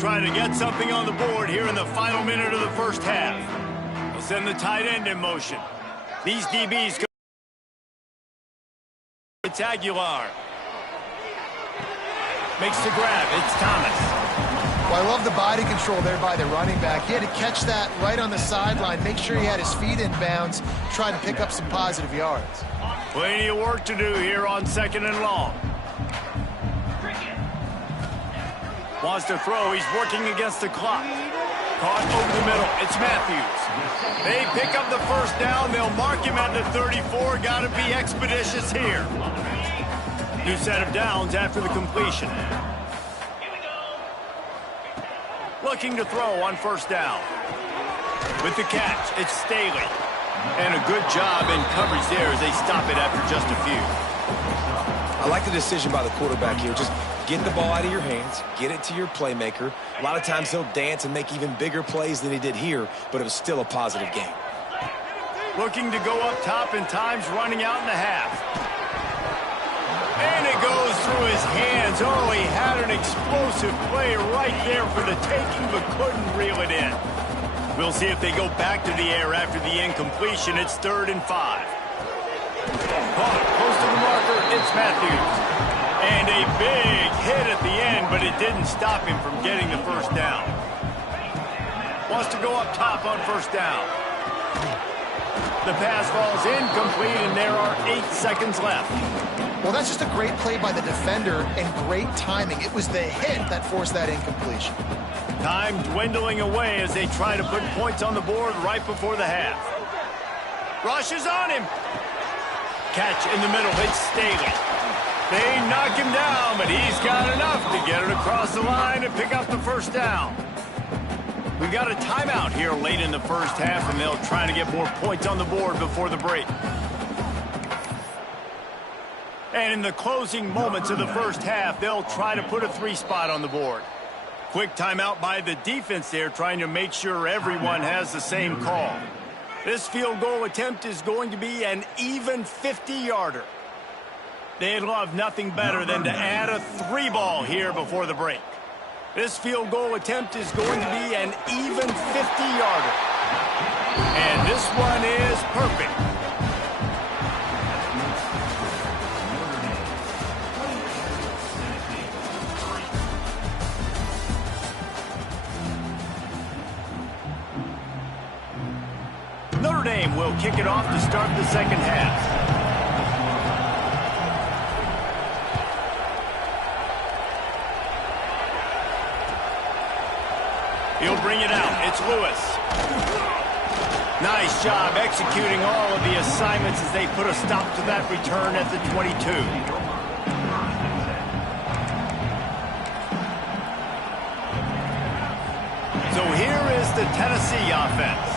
trying to get something on the board here in the final minute of the first half. They'll send the tight end in motion. These DBs go. It's Aguilar. Makes the grab. It's Thomas. Well, I love the body control there by the running back. He had to catch that right on the sideline, make sure he had his feet in bounds, try to pick up some positive yards. Plenty of work to do here on 2nd and long. Wants to throw. He's working against the clock. Caught over the middle. It's Matthews. They pick up the first down. They'll mark him at the 34. Got to be expeditious here. New set of downs after the completion. Looking to throw on first down. With the catch, it's Staley. And a good job in coverage there as they stop it after just a few. I like the decision by the quarterback here. Just get the ball out of your hands, get it to your playmaker. A lot of times he'll dance and make even bigger plays than he did here, but it was still a positive game. Looking to go up top, and time's running out in the half. And it goes through his hands. Oh, he had an explosive play right there for the taking, but couldn't reel it in. We'll see if they go back to the air after the incompletion. It's 3rd and 5. Caught close to the marker. It's Matthews. And a big hit at the end, but it didn't stop him from getting the first down. Wants to go up top on first down. The pass falls incomplete, and there are 8 seconds left. Well, that's just a great play by the defender and great timing. It was the hit that forced that incompletion. Time dwindling away as they try to put points on the board right before the half. Rush is on him. Catch in the middle. It's Staley. They knock him down, but he's got enough to get it across the line and pick up the first down. We've got a timeout here late in the first half, and they'll try to get more points on the board before the break. And in the closing moments of the first half, they'll try to put a 3 spot on the board. Quick timeout by the defense there, trying to make sure everyone has the same call. This field goal attempt is going to be an even 50-yarder. They'd love nothing better than to add a 3-ball here before the break. This field goal attempt is going to be an even 50-yarder. And this one is perfect. Notre Dame will kick it off to start the second half. He'll bring it out. It's Lewis. Nice job executing all of the assignments as they put a stop to that return at the 22. So here is the Tennessee offense.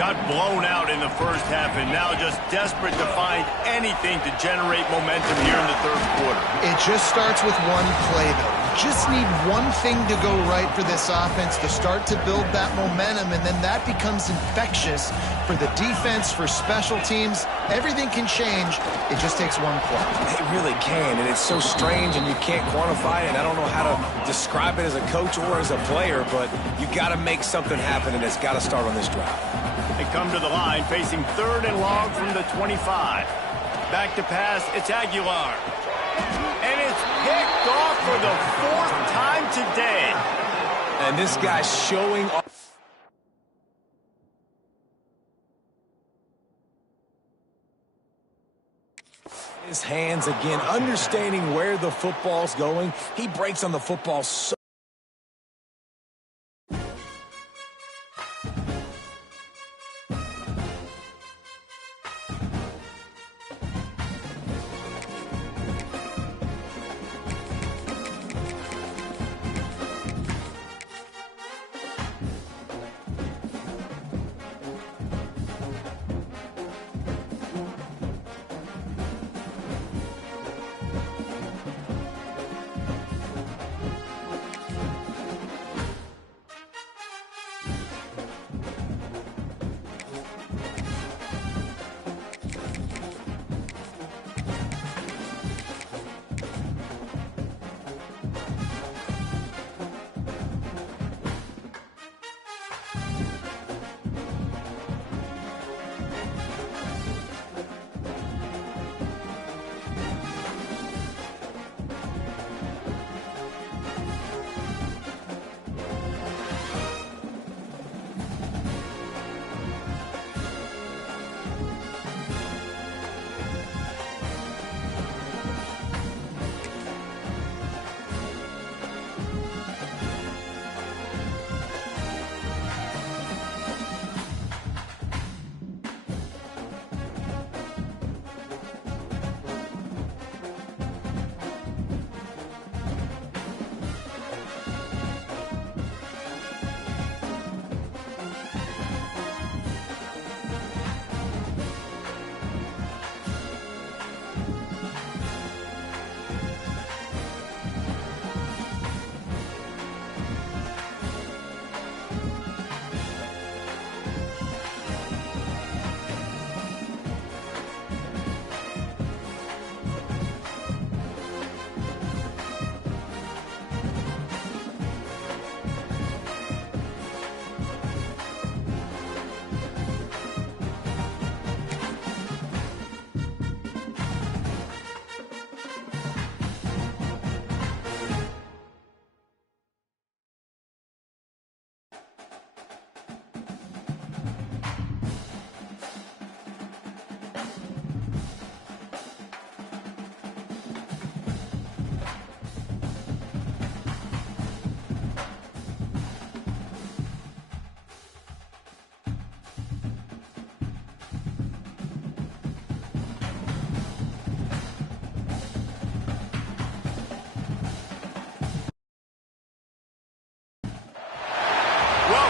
Got blown out in the first half and now just desperate to find anything to generate momentum here in the third quarter. It just starts with one play, though. Just need one thing to go right for this offense to start to build that momentum, and then that becomes infectious for the defense, for special teams. Everything can change. It just takes one play. It really can, and it's so strange, and you can't quantify it. I don't know how to describe it as a coach or as a player, but you got to make something happen, and it's got to start on this drive. They come to the line facing 3rd and long from the 25. Back to pass, it's Aguilar. And it's picked off for the 4th time today. And this guy's showing off. His hands again, understanding where the football's going. He breaks on the football so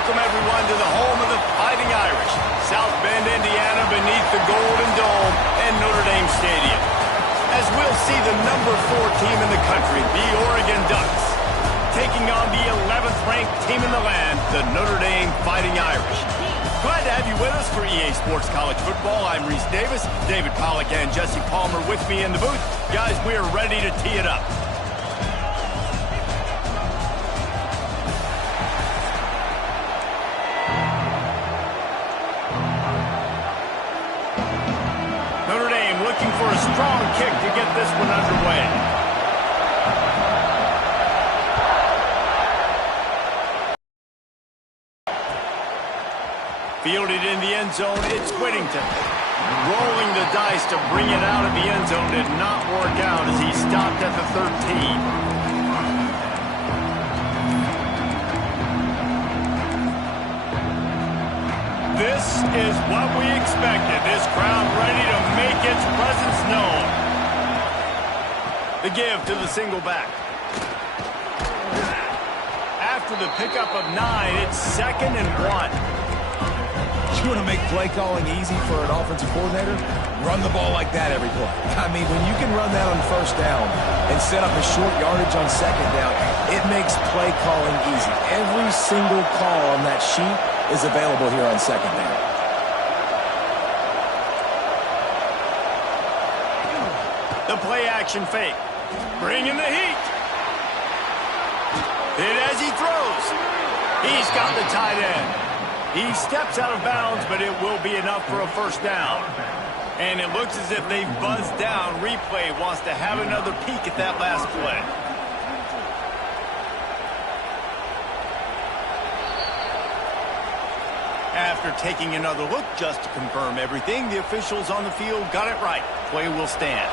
welcome everyone to the home of the Fighting Irish, South Bend, Indiana, beneath the Golden Dome and Notre Dame Stadium. As we'll see the number 4 team in the country, the Oregon Ducks, taking on the 11th ranked team in the land, the Notre Dame Fighting Irish. Glad to have you with us for EA Sports College Football. I'm Reese Davis, David Pollack and Jesse Palmer with me in the booth. Guys, we are ready to tee it up. Notre Dame looking for a strong kick to get this one underway. Fielded in the end zone, it's Whittington. Rolling the dice to bring it out of the end zone did not work out as he stopped at the 13. This is what we expected. This crowd ready to make its presence known. The give to the single back. After the pickup of 9, it's 2nd and 1. You want to make play calling easy for an offensive coordinator? Run the ball like that every play. I mean, when you can run that on first down and set up a short yardage on second down, it makes play calling easy. Every single call on that sheet is available here on second down. The play action fake. Bringing the heat. Hit as he throws. He's got the tight end. He steps out of bounds, but it will be enough for a first down. And it looks as if they've buzzed down. Replay wants to have another peek at that last play. After taking another look just to confirm everything, the officials on the field got it right. Play will stand.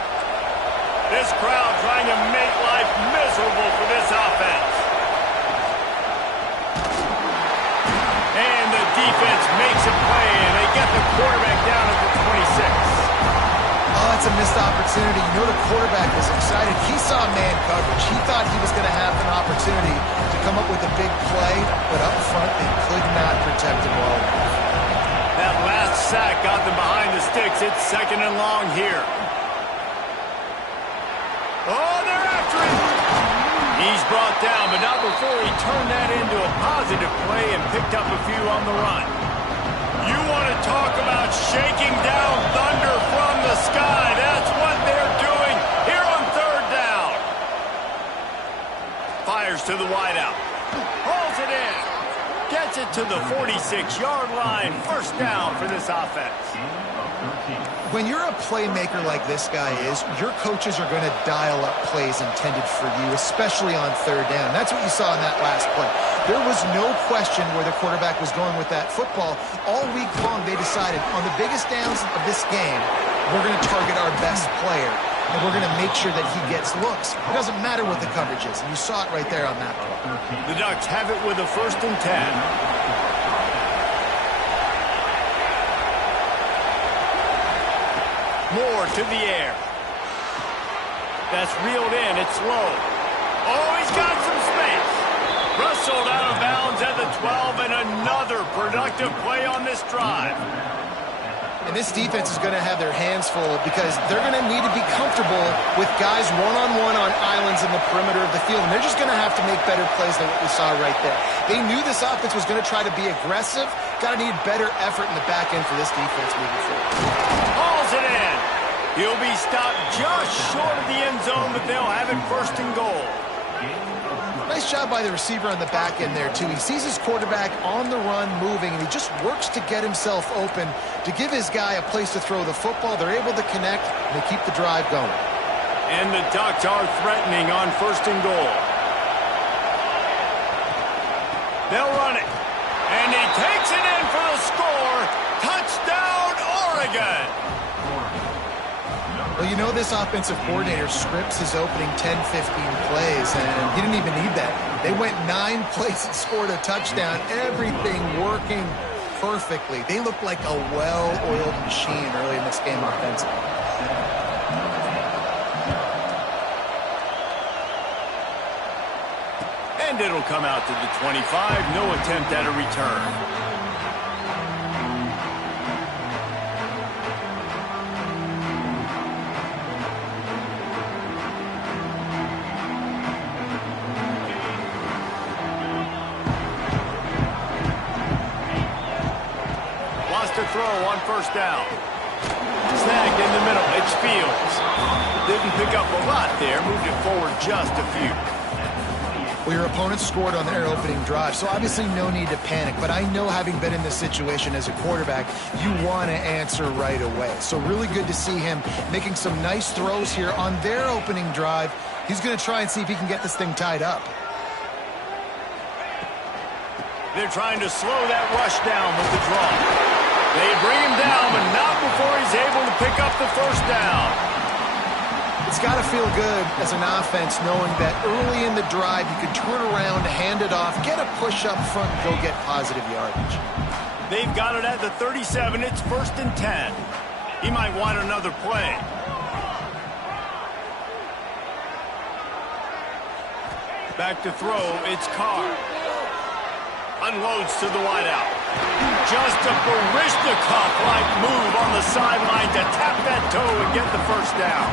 This crowd trying to make life miserable for this offense. And the defense makes a play, and they get the quarterback down at the 26. Oh, it's a missed opportunity. You know the quarterback was excited. He saw man coverage. He thought he was going to have an opportunity to come up with a big play, but up front they could not protect him well enough. That last sack got them behind the sticks. It's 2nd and long here. Oh, they're after him. He's brought down, but not before he turned that into a positive play and picked up a few on the run. You want to talk about shaking down thunder from the sky. That's what they're doing here on 3rd down. Fires to the wideout. Pulls it in. Gets it to the 46-yard line. First down for this offense. When you're a playmaker like this guy is, your coaches are going to dial up plays intended for you, especially on 3rd down. That's what you saw in that last play. There was no question where the quarterback was going with that football. All week long, they decided on the biggest downs of this game, we're going to target our best player, and we're going to make sure that he gets looks. It doesn't matter what the coverage is, and you saw it right there on that play. The Ducks have it with a 1st and 10. Moore to the air. That's reeled in. It's low. Oh, he's got some space. Rustled out of bounds at the 12, and another productive play on this drive. And this defense is going to have their hands full because they're going to need to be comfortable with guys one-on-one on islands in the perimeter of the field. And they're just going to have to make better plays than what we saw right there. They knew this offense was going to try to be aggressive. Got to need better effort in the back end for this defense moving forward. Hauls it in. He'll be stopped just short of the end zone, but they'll have it 1st and goal. Nice job by the receiver on the back end there, too. He sees his quarterback on the run moving, and he just works to get himself open to give his guy a place to throw the football. They're able to connect, and they keep the drive going. And the Ducks are threatening on 1st and goal. They'll run it. And he takes it in for the score. Touchdown, Oregon. Well, you know this offensive coordinator scripts his opening 10, 15 plays, and he didn't even need that. They went 9 plays and scored a touchdown. Everything working perfectly. They look like a well-oiled machine early in this game offensively. And And it'll come out to the 25. No attempt at a return. To throw on first down. Snagged in the middle. It's Fields. Didn't pick up a lot there. Moved it forward just a few. Well, your opponent scored on their opening drive, so obviously no need to panic. But I know, having been in this situation as a quarterback, you want to answer right away. So really good to see him making some nice throws here on their opening drive. He's going to try and see if he can get this thing tied up. They're trying to slow that rush down with the draw. They bring him down, but not before he's able to pick up the first down. It's got to feel good as an offense knowing that early in the drive you can turn around, hand it off, get a push up front, and go get positive yardage. They've got it at the 37. It's 1st and 10. He might want another play. Back to throw, it's Carr. Unloads to the wideout. Just a Barishnikov-like move on the sideline to tap that toe and get the first down.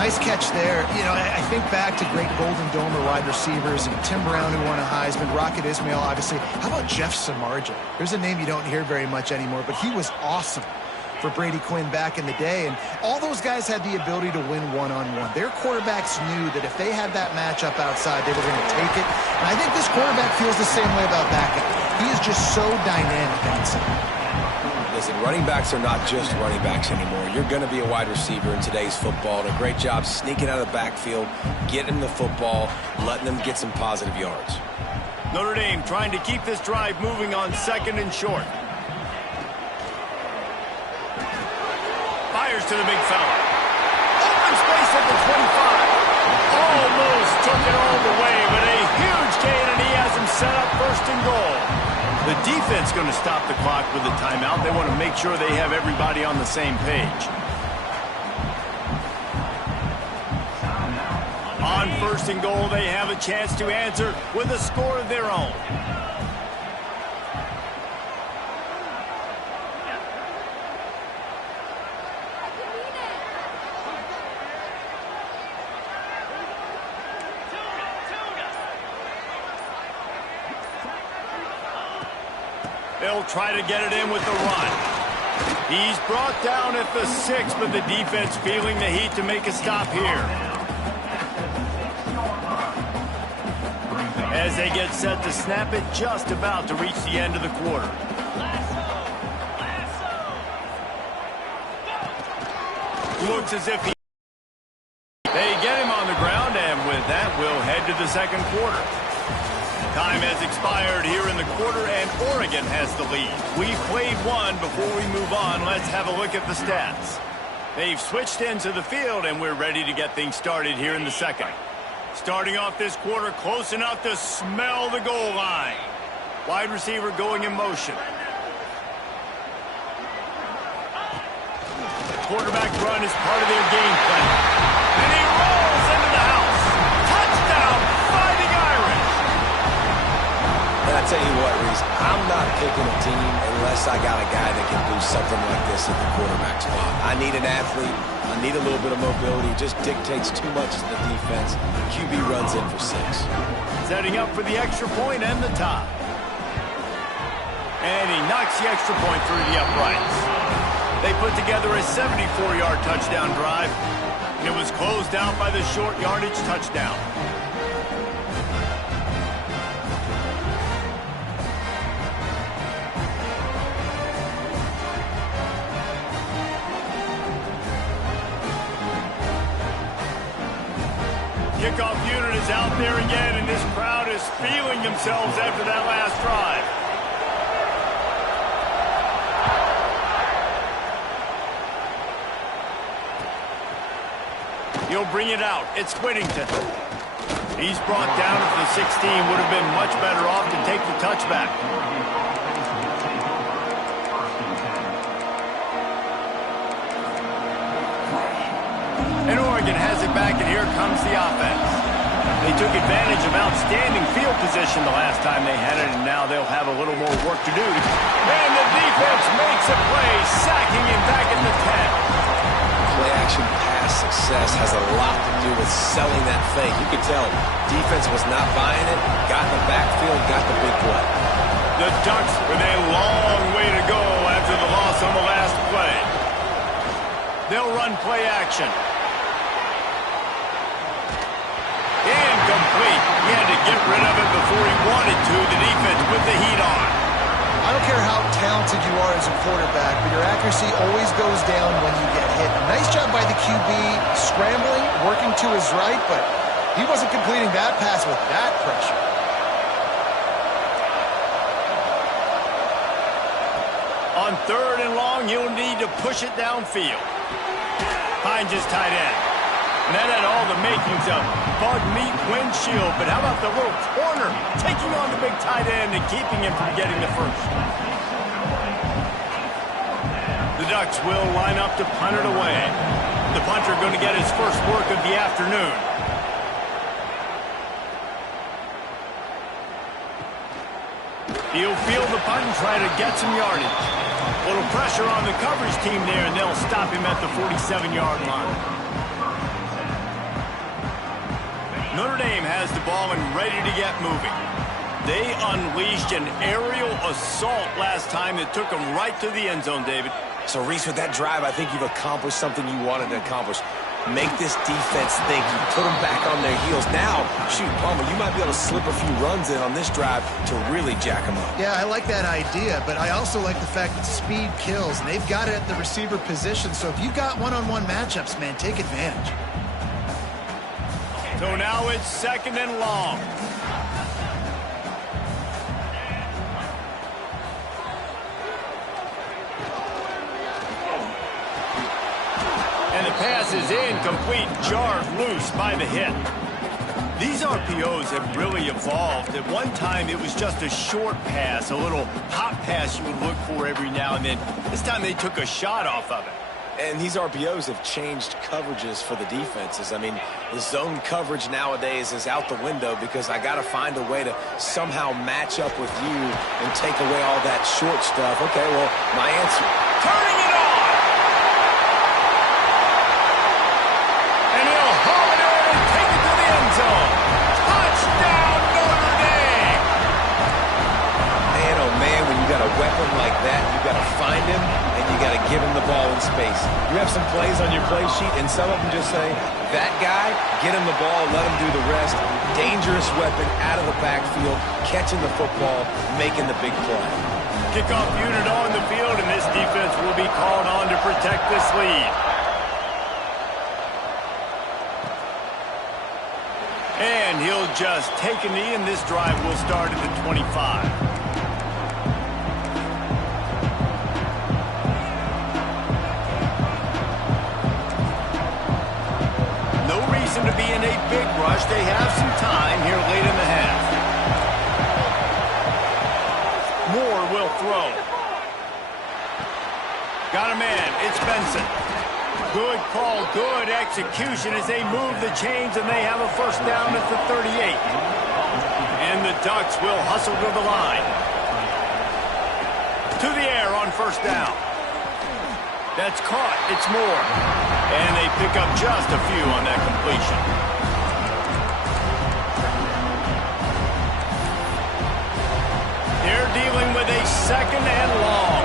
Nice catch there. You know, I think back to great Golden Domer wide receivers, and Tim Brown, who won a Heisman, Rocket Ismail, obviously. How about Jeff Samardzija? There's a name you don't hear very much anymore, but he was awesome for Brady Quinn back in the day, and all those guys had the ability to win one-on-one. Their quarterbacks knew that if they had that matchup outside, they were going to take it, and I think this quarterback feels the same way about that guy. He is just so dynamic outside. Listen, running backs are not just running backs anymore. You're going to be a wide receiver in today's football, and a great job sneaking out of the backfield, getting the football, letting them get some positive yards. Notre Dame trying to keep this drive moving on 2nd and short. Fires to the big fella. Open space at the 25. Almost took it all the way, but a huge gain, and he has him set up 1st and goal. The defense going to stop the clock with a timeout. They want to make sure they have everybody on the same page. On 1st and goal, they have a chance to answer with a score of their own. They'll try to get it in with the run. He's brought down at the 6, but the defense feeling the heat to make a stop here. As they get set to snap it, just about to reach the end of the quarter. Looks as if they get him on the ground, and with that, we'll head to the 2nd quarter. Time has expired here in the quarter, and Oregon has the lead. We've played one. Before we move on, let's have a look at the stats. They've switched into the field, and we're ready to get things started here in the 2nd. Starting off this quarter close enough to smell the goal line. Wide receiver going in motion. Quarterback run is part of their game plan. And he rolls into the house. Touchdown, Fighting Irish. And I tell you what, Reese, I'm not picking a team unless I got a guy that can do something like this at the quarterback spot. I need an athlete. I need a little bit of mobility. It just dictates too much to the defense. QB runs in for 6. Setting up for the extra point and the top. And he knocks the extra point through the uprights. They put together a 74-yard touchdown drive. And it was closed out by the short yardage touchdown. Kickoff unit is out there again, and this crowd is feeling themselves after that last drive. He'll bring it out. It's Whittington. He's brought down at the 16. Would have been much better off to take the touchback. And Oregon has it back, and here comes the offense. They took advantage of outstanding field position the last time they had it, and now they'll have a little more work to do. And the defense makes a play, sacking him back in the 10. Play-action pass success has a lot to do with selling that fake. You could tell defense was not buying it, got in the backfield, got the big play. The Ducks with a long way to go after the loss on the last play. They'll run play action. Incomplete. He had to get rid of it before he wanted to. The defense put the heat on. I don't care how talented you are as a quarterback, but your accuracy always goes down when you get hit. A nice job by the QB scrambling, working to his right, but he wasn't completing that pass with that pressure. On 3rd and long, he'll need to push it downfield. Finds his tight end. And that had all the makings of bug meat windshield, but how about the little corner taking on the big tight end and keeping him from getting the first? The Ducks will line up to punt it away. The punter going to get his first work of the afternoon. He'll field the punt and try to get some yardage. A little pressure on the coverage team there, and they'll stop him at the 47-yard line. Notre Dame has the ball and ready to get moving. They unleashed an aerial assault last time that took them right to the end zone, David. So, Reese, with that drive, I think you've accomplished something you wanted to accomplish. Make this defense think. You put them back on their heels. Now, shoot, Palmer, you might be able to slip a few runs in on this drive to really jack them up. Yeah, I like that idea, but I also like the fact that speed kills, and they've got it at the receiver position. So if you've got one-on-one matchups, man, take advantage. So now it's 2nd and long. And the pass is incomplete, jarred loose by the hit. These RPOs have really evolved. At one time, it was just a short pass, a little pop pass you would look for every now and then. This time, they took a shot off of it. And these RPOs have changed coverages for the defenses. I mean, the zone coverage nowadays is out the window because I got to find a way to somehow match up with you and take away all that short stuff. Okay, well, my answer. Turning it on! And he'll haul it in and take it to the end zone. Touchdown, Notre Dame! Man, oh man, when you got a weapon like that, you got to find him. You got to give him the ball in space. You have some plays on your play sheet, and some of them just say, that guy, get him the ball, let him do the rest. Dangerous weapon out of the backfield, catching the football, making the big play. Kickoff unit on the field, and this defense will be called on to protect this lead. And he'll just take a knee, and this drive will start at the 25. To be in a big rush. They have some time here late in the half. Moore will throw. Got a man. It's Benson. Good call, good execution as they move the chains, and they have a first down at the 38. And the Ducks will hustle to the line. To the air on first down. That's caught. It's Moore. And they pick up just a few on that completion. They're dealing with a 2nd and long.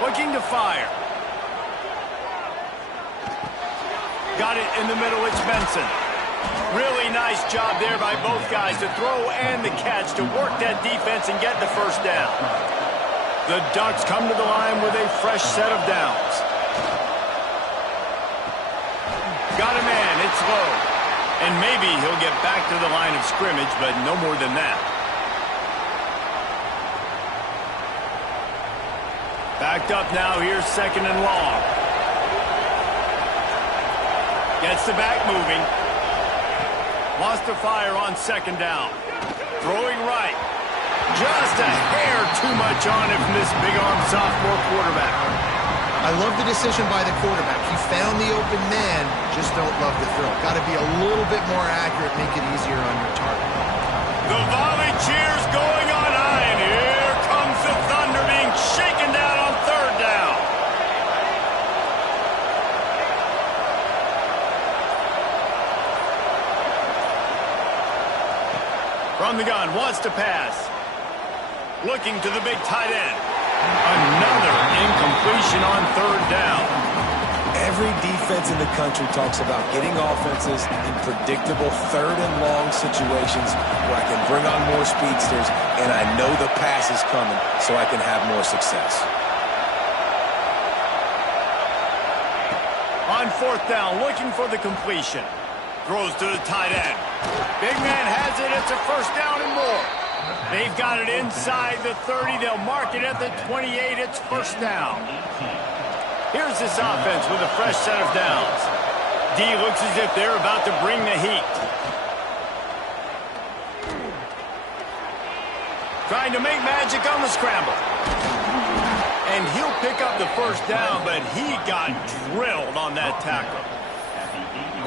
Looking to fire. Got it in the middle, it's Benson. Really nice job there by both guys to throw and the catch to work that defense and get the first down. The Ducks come to the line with a fresh set of downs. Got a man, it's low. And maybe he'll get back to the line of scrimmage, but no more than that. Backed up now, here's 2nd and long. Gets the back moving. Wants to fire on second down. Throwing right. Just a hair too much on it from this big-arm sophomore quarterback. I love the decision by the quarterback. He found the open man, just don't love the throw. Got to be a little bit more accurate, make it easier on your target. The volley cheers going on high, and here comes the Thunder being shaken down on third down. From the gun, wants to pass. Looking to the big tight end. Another incompletion on third down. Every defense in the country talks about getting offenses in predictable third and long situations where I can bring on more speedsters and I know the pass is coming so I can have more success. On fourth down, looking for the completion. Throws to the tight end. Big man has it. It's a first down and more. They've got it inside the 30. They'll mark it at the 28. It's first down. Here's this offense with a fresh set of downs. D looks as if they're about to bring the heat. Trying to make magic on the scramble. And he'll pick up the first down, but he got drilled on that tackle.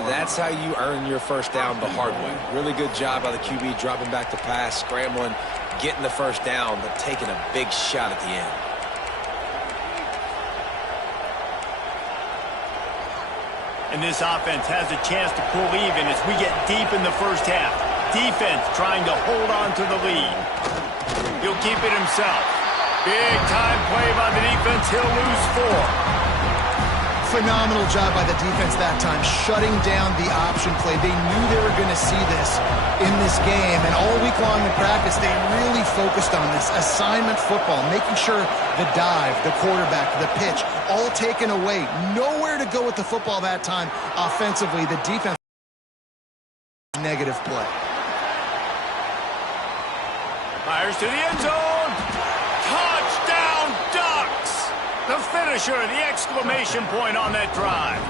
That's how you earn your first down the hard way. Really good job by the QB dropping back the pass, scrambling, getting the first down, but taking a big shot at the end. And this offense has a chance to pull even as we get deep in the first half. Defense trying to hold on to the lead. He'll keep it himself. Big time play by the defense. He'll lose 4. Phenomenal job by the defense that time, shutting down the option play. They knew they were going to see this in this game, and all week long in practice, they really focused on this assignment football, making sure the dive, the quarterback, the pitch, all taken away. Nowhere to go with the football that time offensively. The defense, negative play. Fires to the end zone. Touchdown, Ducks! The finisher, the exclamation point on that drive.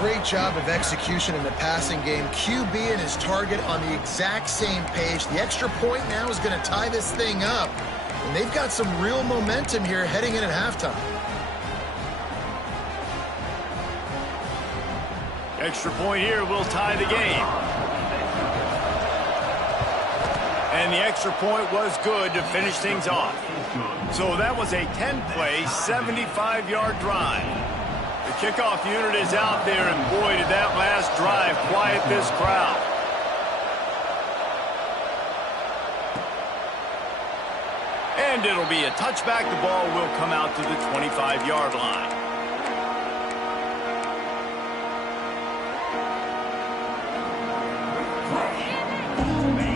Great job of execution in the passing game. QB and his target on the exact same page. The extra point now is going to tie this thing up. And they've got some real momentum here heading in at halftime. Extra point here will tie the game. And the extra point was good to finish things off. So that was a 10-play, 75-yard drive. The kickoff unit is out there, and boy, did that last drive quiet this crowd. And it'll be a touchback. The ball will come out to the 25-yard line.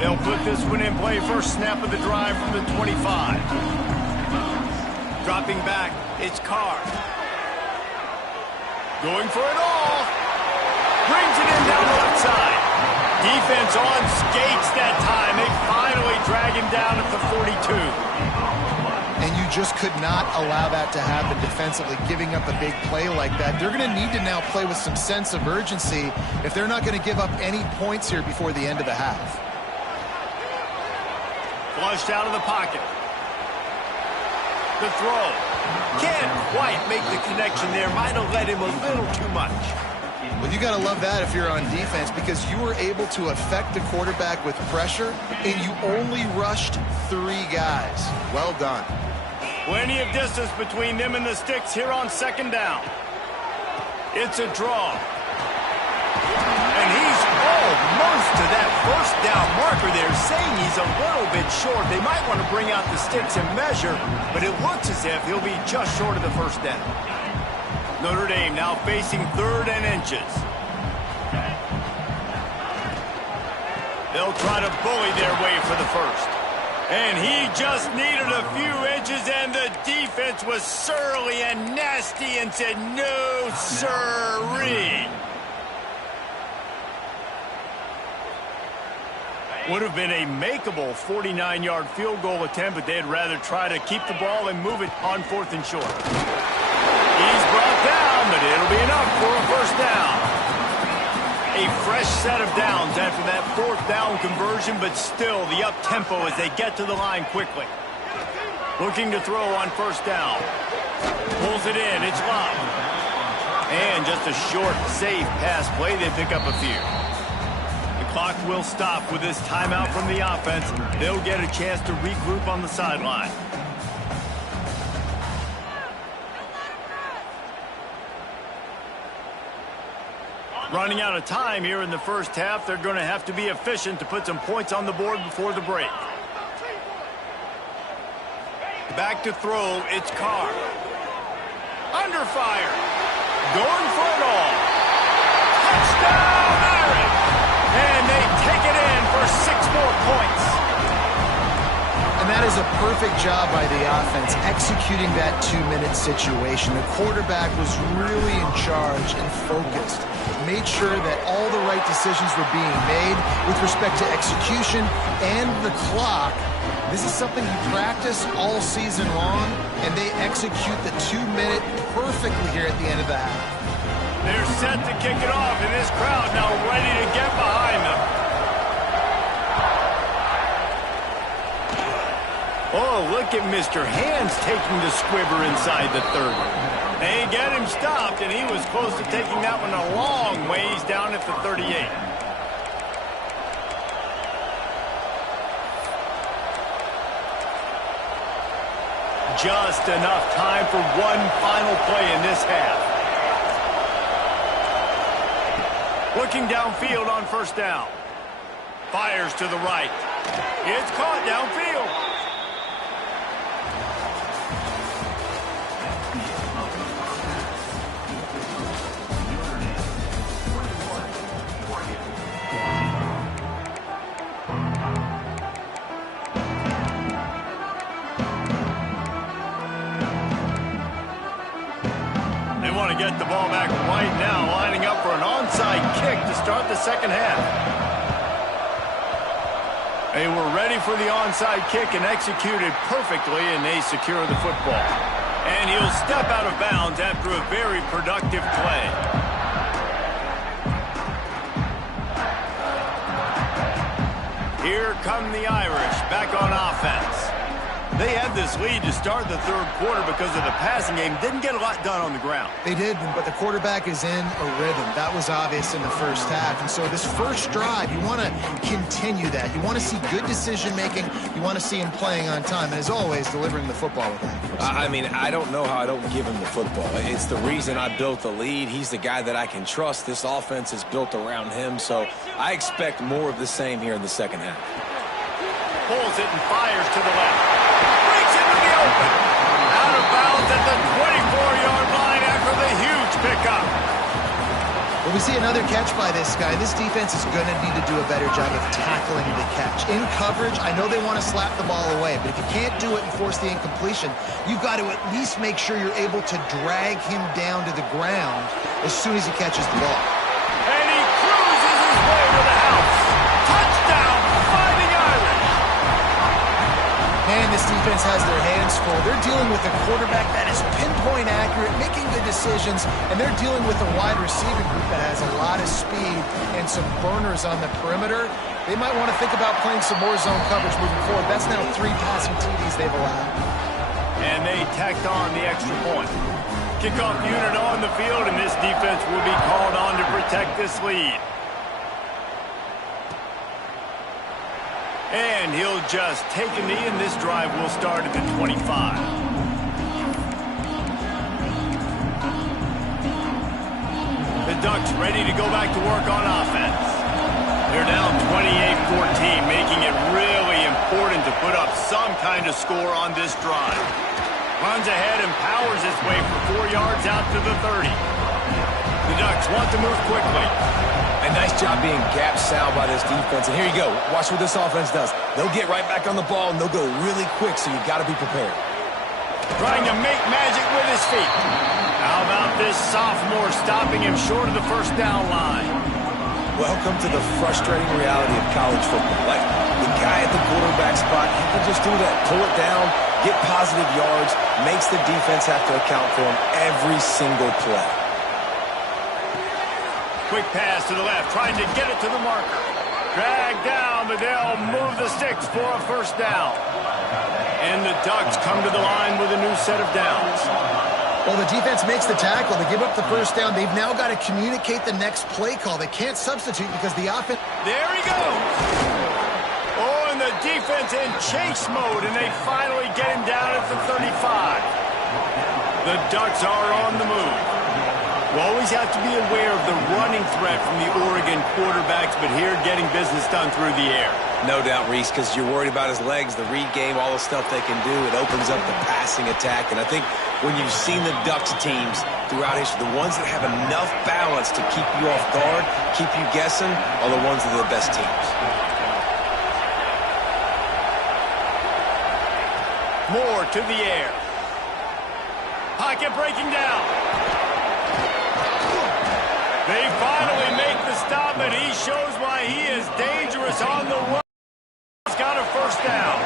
They'll put this one in play. First snap of the drive from the 25. Dropping back, it's Carr. Going for it all. Brings it in down the left side. Defense on skates that time. They finally drag him down at the 42. And you just could not allow that to happen defensively, giving up a big play like that. They're going to need to now play with some sense of urgency if they're not going to give up any points here before the end of the half. Flushed out of the pocket. The throw. Can't quite make the connection there. Might have led him a little too much. Well, you got to love that if you're on defense, because you were able to affect the quarterback with pressure, and you only rushed 3 guys. Well done. Plenty of distance between them and the sticks here on second down. It's a draw. And he's almost to that first down marker there, saying he's a little bit short. They might want to bring out the sticks and measure, but it looks as if he'll be just short of the first down. Notre Dame now facing 3rd and inches. They'll try to bully their way for the first. And he just needed a few inches, and the defense was surly and nasty and said, no, sirree. Would have been a makeable 49-yard field goal attempt, but they'd rather try to keep the ball and move it on 4th and short. He's brought down, but it'll be enough for a first down. A A fresh set of downs after that fourth down conversion, but still the up-tempo as they get to the line quickly. Looking to throw on first down. Pulls it in. It's Love. And just a short, safe pass play. They pick up a few. The clock will stop with this timeout from the offense. They'll get a chance to regroup on the sideline. Running out of time here in the first half. They're going to have to be efficient to put some points on the board before the break. Back to throw. It's Carr. Under fire. Going for it all. Touchdown, Irish! And they take it in for 6 more points. And that is a perfect job by the offense, executing that 2-minute situation. The quarterback was really in charge and focused. Made sure that all the right decisions were being made with respect to execution and the clock. This is something you practice all season long, and they execute the 2-minute perfectly here at the end of the half. They're set to kick it off, and this crowd now ready to get behind them. Oh, look at Mr. Hands taking the squibber inside the 30. They get him stopped, and he was close to taking that one a long ways down at the 38. Just enough time for one final play in this half. Looking downfield on first down. Fires to the right. It's caught downfield. Get the ball back right now, lining up for an onside kick to start the second half. They were ready for the onside kick and executed perfectly, and they secure the football. And he'll step out of bounds after a very productive play. Here come the Irish back on offense. They had this lead to start the third quarter because of the passing game. Didn't get a lot done on the ground. They did, but the quarterback is in a rhythm. That was obvious in the first half. And so this first drive, you want to continue that. You want to see good decision-making. You want to see him playing on time. And as always, delivering the football with accuracy. I mean, I don't know how I don't give him the football. It's the reason I built the lead. He's the guy that I can trust. This offense is built around him. So I expect more of the same here in the second half. Pulls it and fires to the left. Out of bounds at the 24-yard line after the huge pickup. Well, we see another catch by this guy. This defense is going to need to do a better job of tackling the catch. In coverage, I know they want to slap the ball away, but if you can't do it and force the incompletion, you've got to at least make sure you're able to drag him down to the ground as soon as he catches the ball. And he cruises his way to the house. Touchdown, Fighting Irish. Man, this defense has their hands full. They're dealing with a quarterback that is pinpoint accurate, making good decisions, and they're dealing with a wide receiving group that has a lot of speed and some burners on the perimeter. They might want to think about playing some more zone coverage moving forward. That's now 3 passing TDs they've allowed. And they tacked on the extra point. Kickoff unit on the field, and this defense will be called on to protect this lead. And he'll just take a knee, and this drive will start at the 25. The Ducks ready to go back to work on offense. They're down 28-14, making it really important to put up some kind of score on this drive. Runs ahead and powers his way for 4 yards out to the 30. The Ducks want to move quickly. A nice job being gap sound by this defense. And here you go. Watch what this offense does. They'll get right back on the ball, and they'll go really quick, so you got to be prepared. Trying to make magic with his feet. How about this sophomore stopping him short of the first down line? Welcome to the frustrating reality of college football. Like, the guy at the quarterback spot, he can just do that. Pull it down, get positive yards, makes the defense have to account for him every single play. Quick pass to the left, trying to get it to the marker. Dragged down, but they'll move the sticks for a first down. And the Ducks come to the line with a new set of downs. Well, the defense makes the tackle. They give up the first down. They've now got to communicate the next play call. They can't substitute because the offense... There he goes. Oh, and the defense in chase mode, and they finally get him down at the 35. The Ducks are on the move. You always have to be aware of the running threat from the Oregon quarterbacks, but here getting business done through the air. No doubt, Reese, because you're worried about his legs, the read game, all the stuff they can do. It opens up the passing attack. And I think when you've seen the Ducks teams throughout history, the ones that have enough balance to keep you off guard, keep you guessing, are the ones that are the best teams. Moore to the air. Pocket breaking down. They finally make the stop, and he shows why he is dangerous on the run. He's got a first down.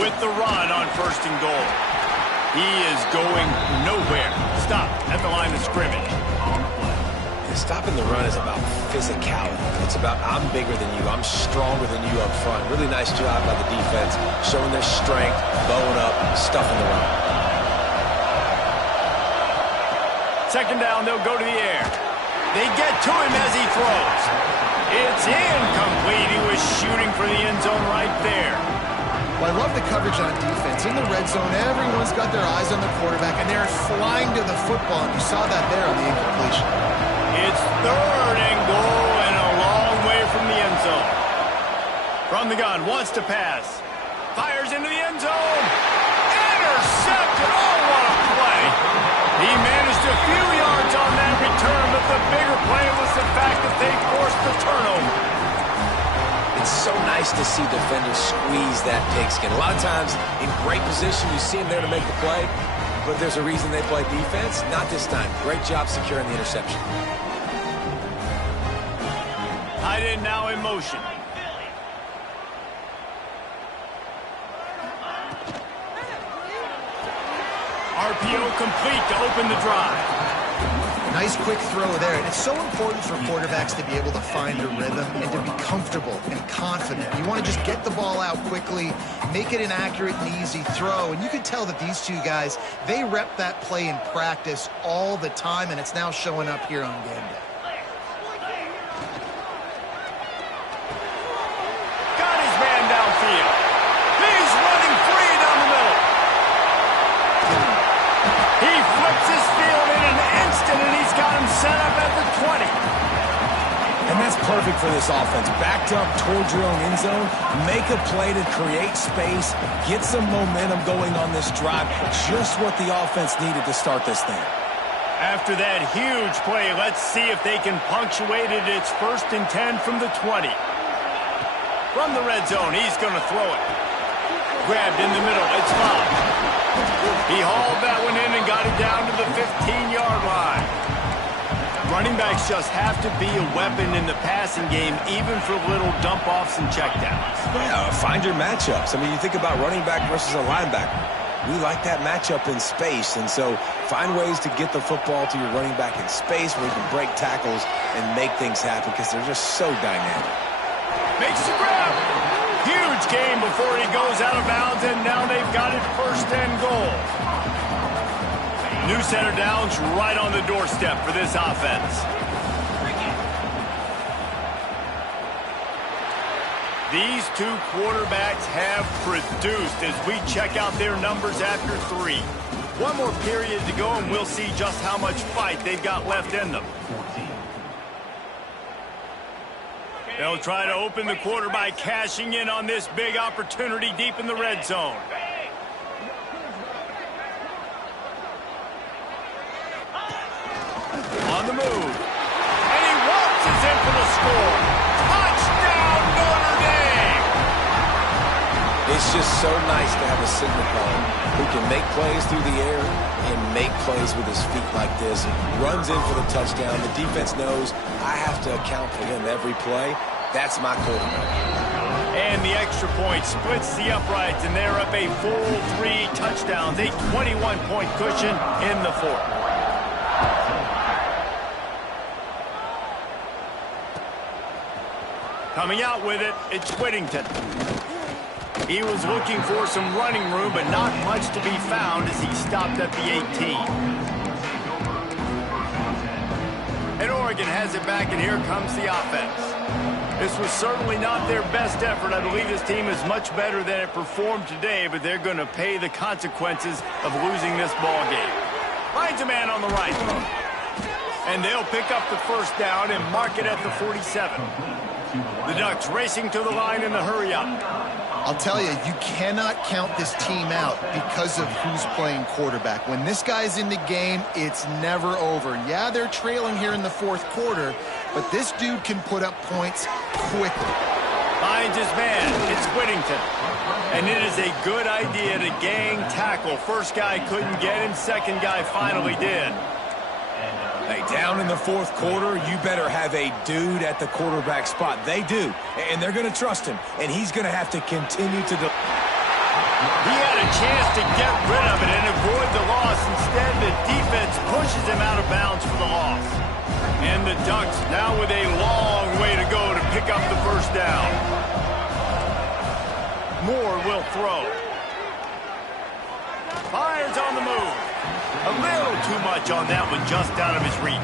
With the run on first and goal. He is going nowhere. Stop at the line of scrimmage. Stopping the run is about physicality. It's about I'm bigger than you. I'm stronger than you up front. Really nice job by the defense, showing their strength, bowing up, stuffing the run. Second down, they'll go to the air. They get to him as he throws. It's incomplete. He was shooting for the end zone right there. Well, I love the coverage on defense. In the red zone, everyone's got their eyes on the quarterback, and they're flying to the football, and you saw that there on the incompletion. It's third and goal and a long way from the end zone. From the gun, wants to pass. Fires into the end zone. Intercepted. Oh, what a play. He managed a few yards on that return, but the bigger play was the fact that they forced the turnover. It's so nice to see defenders squeeze that pigskin. A lot of times, in great position, you see them there to make the play, but there's a reason they play defense. Not this time. Great job securing the interception. Tight end now in motion. RPO complete to open the drive. Nice quick throw there. And it's so important for quarterbacks to be able to find a rhythm and to be comfortable and confident. You want to just get the ball out quickly, make it an accurate and easy throw. And you can tell that these two guys, they rep that play in practice all the time, and it's now showing up here on game day. Got his man downfield. He's running free down the middle. He flips his field in an instant, and he's got him set up at the 20. And that's perfect for this offense. Backed up towards your own end zone, make a play to create space, get some momentum going on this drive. Just what the offense needed to start this thing. After that huge play, let's see if they can punctuate it. It's 1st and 10 from the 20. From the red zone, he's going to throw it. Grabbed in the middle. It's Bob. He hauled that one in and got it down to the 15-yard line. Running backs just have to be a weapon in the passing game, even for little dump-offs and checkdowns. Yeah, find your matchups. I mean, you think about running back versus a linebacker. We like that matchup in space, and so find ways to get the football to your running back in space where you can break tackles and make things happen because they're just so dynamic. Makes the grab. Huge game before he goes out of bounds, and now they've got it 1st and goal. New set of downs right on the doorstep for this offense. These two quarterbacks have produced as we check out their numbers after 3. One more period to go, and we'll see just how much fight they've got left in them. They'll try to open the quarter by cashing in on this big opportunity deep in the red zone. On the move. And he waltzes in for the score. Touchdown, Notre Dame! It's just so nice to have a signal caller who can make plays through the air and make plays with his feet like this. Runs in for the touchdown. The defense knows I have to account for him every play. That's my quarterback. And the extra point splits the uprights, and they're up a full 3 touchdowns, a 21-point cushion in the fourth. Coming out with it, it's Whittington. He was looking for some running room, but not much to be found as he stopped at the 18. And Oregon has it back, and here comes the offense. This was certainly not their best effort. I believe this team is much better than it performed today, but they're going to pay the consequences of losing this ball game. Finds a man on the right. And they'll pick up the first down and mark it at the 47. The Ducks racing to the line in the hurry-up. I'll tell you, you cannot count this team out because of who's playing quarterback. When this guy's in the game, it's never over. Yeah, they're trailing here in the fourth quarter, but this dude can put up points quickly. Finds his man. It's Whittington. And it is a good idea to gang tackle. First guy couldn't get him. Second guy finally did. Hey, down in the fourth quarter, you better have a dude at the quarterback spot. They do, and they're going to trust him, and he's going to have to continue to do. He had a chance to get rid of it and avoid the loss. Instead, the defense pushes him out of bounds for the loss. And the Ducks now with a long way to go to pick up the first down. Moore will throw. Fires on the move. A little too much on that one, just out of his reach.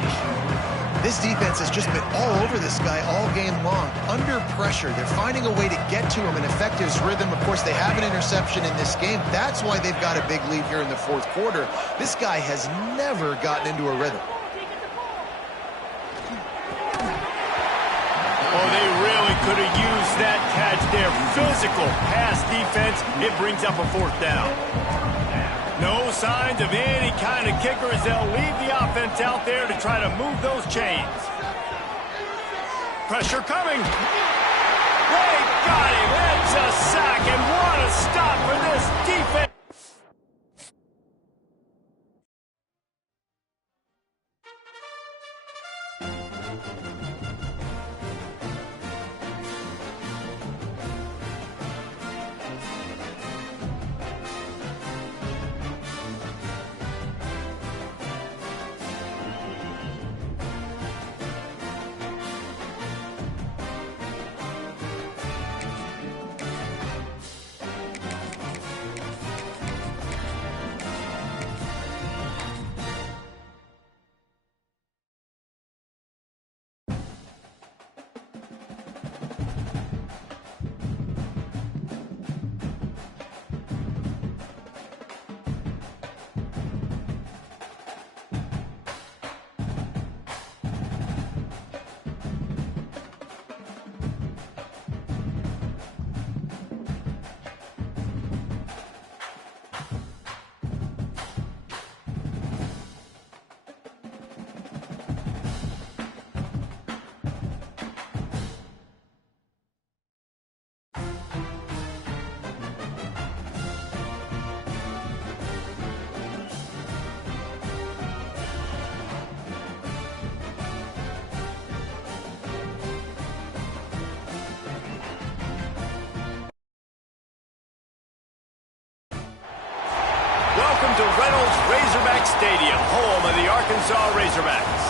This defense has just been all over this guy all game long. Under pressure, they're finding a way to get to him and affect his rhythm. Of course, they have an interception in this game. That's why they've got a big lead here in the fourth quarter. This guy has never gotten into a rhythm. Oh, they really could have used that catch there. Physical pass defense. It brings up a fourth down. No signs of any kind of kicker as they'll leave the offense out there to try to move those chains. Pressure coming. They got him. It's a sack, and what a stop for this defense. Welcome to Reynolds Razorback Stadium, home of the Arkansas Razorbacks.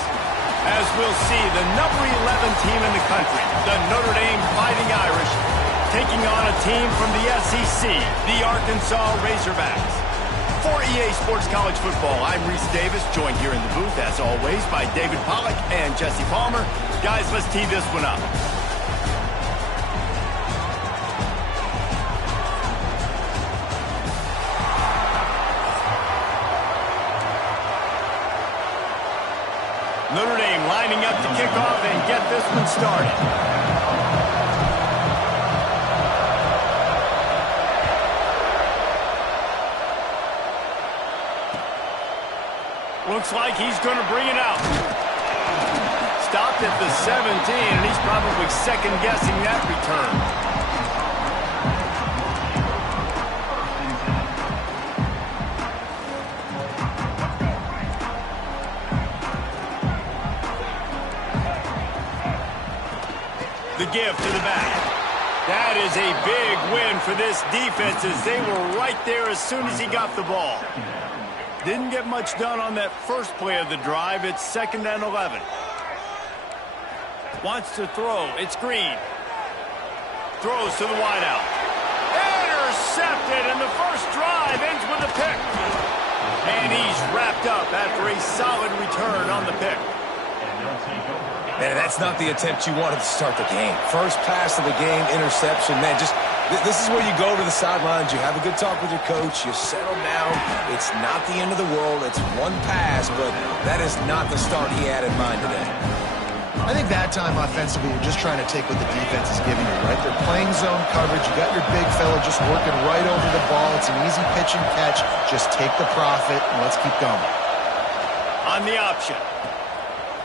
As we'll see, the number 11 team in the country, the Notre Dame Fighting Irish, taking on a team from the SEC, the Arkansas Razorbacks. For EA Sports College Football, I'm Reese Davis, joined here in the booth, as always, by David Pollack and Jesse Palmer. Guys, let's tee this one up. Notre Dame lining up to kick off and get this one started. Looks like he's going to bring it out. Stopped at the 17, and he's probably second-guessing that return. The give to the back. That is a big win for this defense as they were right there as soon as he got the ball. Didn't get much done on that first play of the drive. It's 2nd and 11. Wants to throw. It's Green. Throws to the wideout. Intercepted, and the first drive ends with a pick. And he's wrapped up after a solid return on the pick. Man, that's not the attempt you wanted to start the game. First pass of the game, interception. Man, this is where you go to the sidelines. You have a good talk with your coach. You settle down. It's not the end of the world. It's one pass, but that is not the start he had in mind today. I think that time offensively, you're just trying to take what the defense is giving you, right? They're playing zone coverage. You got your big fella just working right over the ball. It's an easy pitch and catch. Just take the profit, and let's keep going. On the option.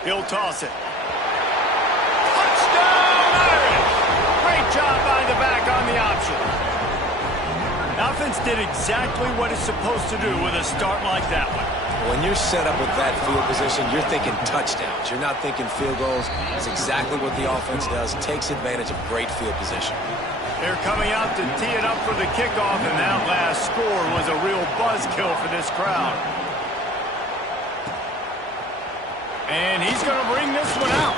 He'll toss it. Touchdown, Irish! Great job by the back on the option. The offense did exactly what it's supposed to do with a start like that one. When you're set up with that field position, you're thinking touchdowns. You're not thinking field goals. It's exactly what the offense does. Takes advantage of great field position. They're coming out to tee it up for the kickoff, and that last score was a real buzzkill for this crowd. And he's going to bring this one out.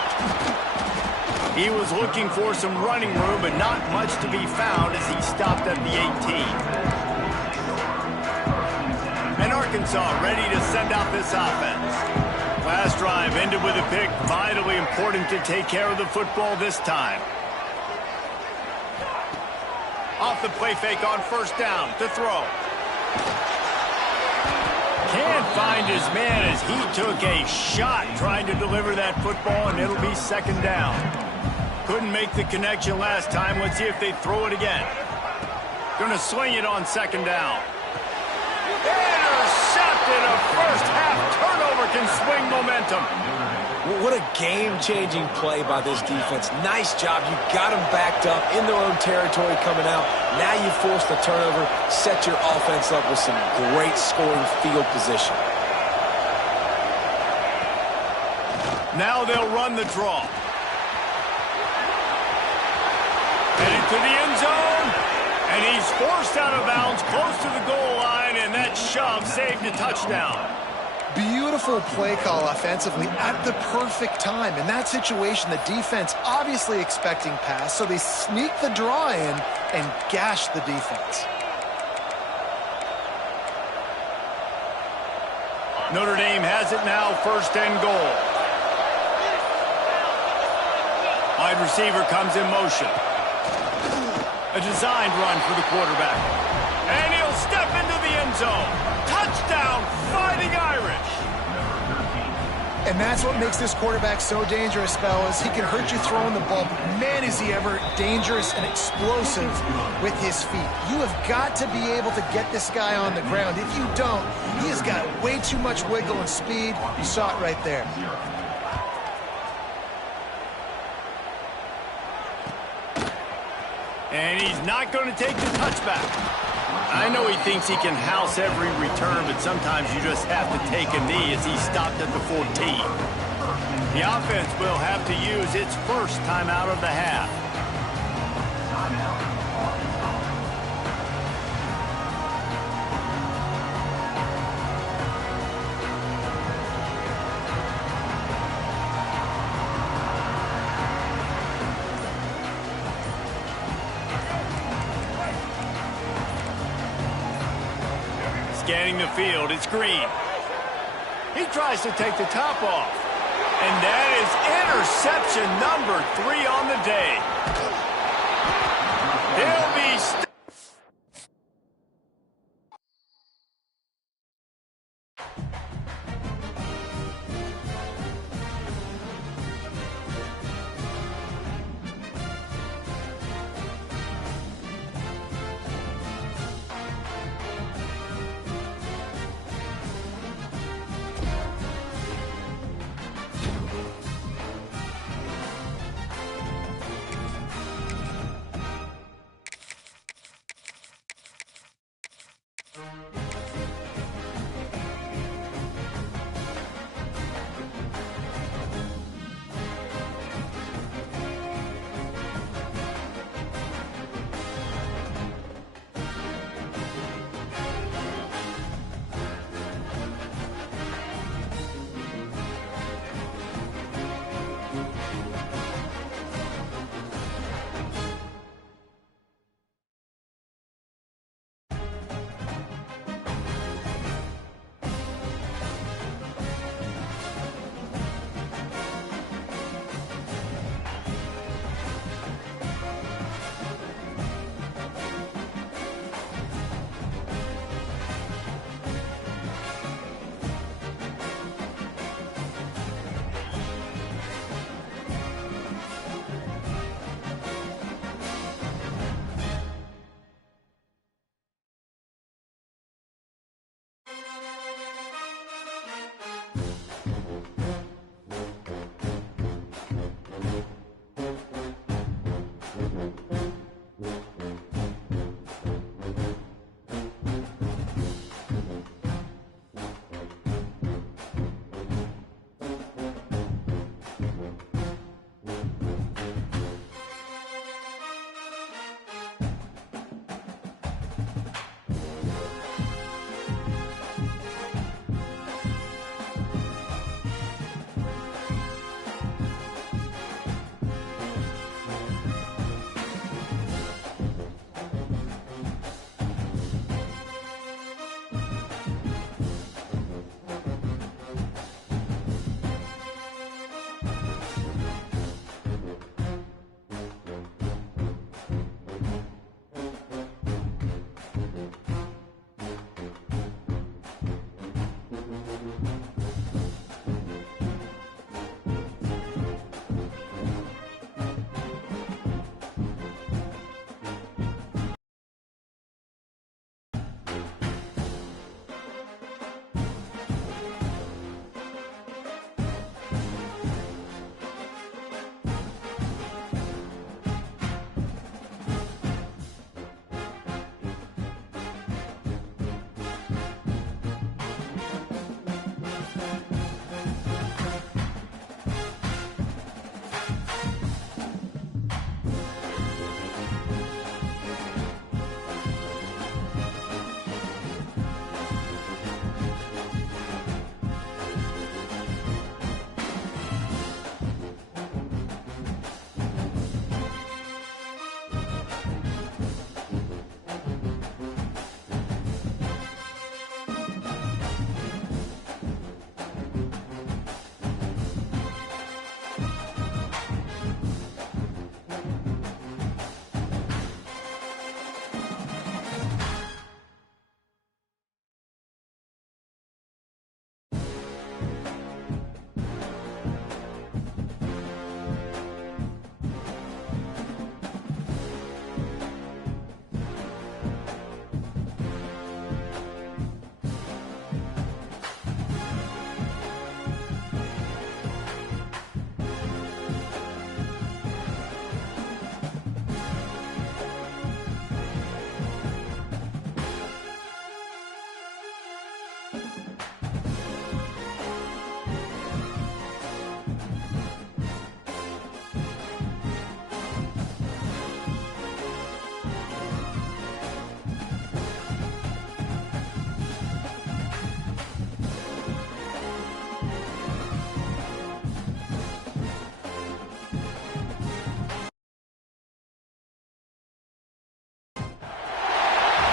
He was looking for some running room, but not much to be found as he stopped at the 18. And Arkansas ready to send out this offense. Last drive ended with a pick. Vitally important to take care of the football this time. Off the play fake on first down to throw. Can't find his man as he took a shot trying to deliver that football, and it'll be 2nd down. Couldn't make the connection last time. Let's see if they throw it again. Gonna swing it on 2nd down. Intercepted. A first half turnover can swing momentum. What a game-changing play by this defense. Nice job. You got them backed up in their own territory coming out. Now you force the turnover, set your offense up with some great scoring field position. Now they'll run the draw. Headed to the end zone. And he's forced out of bounds close to the goal line, and that shove saved a touchdown. Beautiful play call offensively at the perfect time. In that situation, the defense obviously expecting pass, so they sneak the draw in and gash the defense. Notre Dame has it now, 1st and goal. Wide receiver comes in motion. A designed run for the quarterback. And he'll step into the end zone. Touchdown, Fighting Irish. And that's what makes this quarterback so dangerous, fellas. He can hurt you throwing the ball, but man, is he ever dangerous and explosive with his feet. You have got to be able to get this guy on the ground. If you don't, he has got way too much wiggle and speed. You saw it right there. And he's not going to take the touchback. I know he thinks he can house every return, but sometimes you just have to take a knee as he stopped at the 14. The offense will have to use its first timeout of the half. Scanning the field, it's Green. He tries to take the top off. And that is interception number 3 on the day. He'll be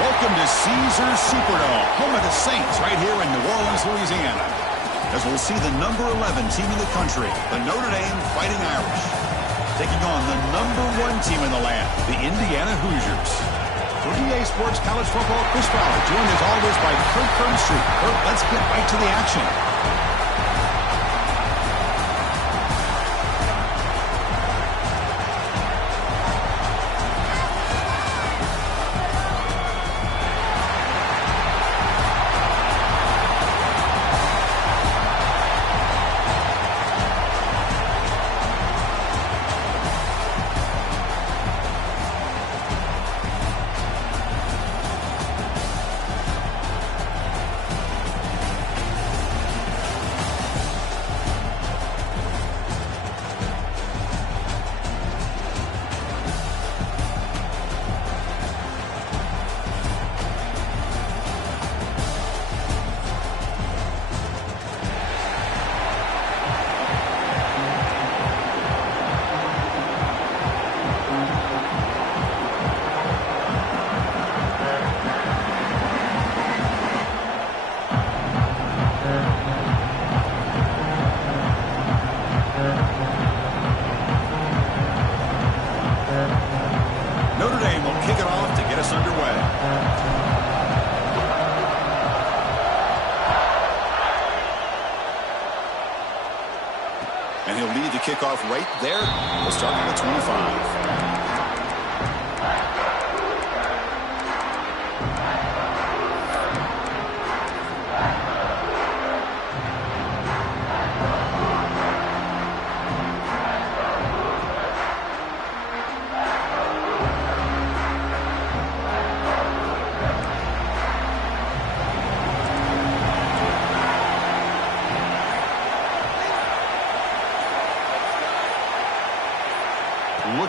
Welcome to Caesars Superdome, home of the Saints, right here in New Orleans, Louisiana. As we'll see the number 11 team in the country, the Notre Dame Fighting Irish, taking on the number 1 team in the land, the Indiana Hoosiers. For EA Sports College Football, Chris Fowler, joined as always by Kurt Kernstreet. Kurt, let's get right to the action. Notre Dame will kick it off to get us underway. And he'll lead the kickoff right there. We'll start at the 25.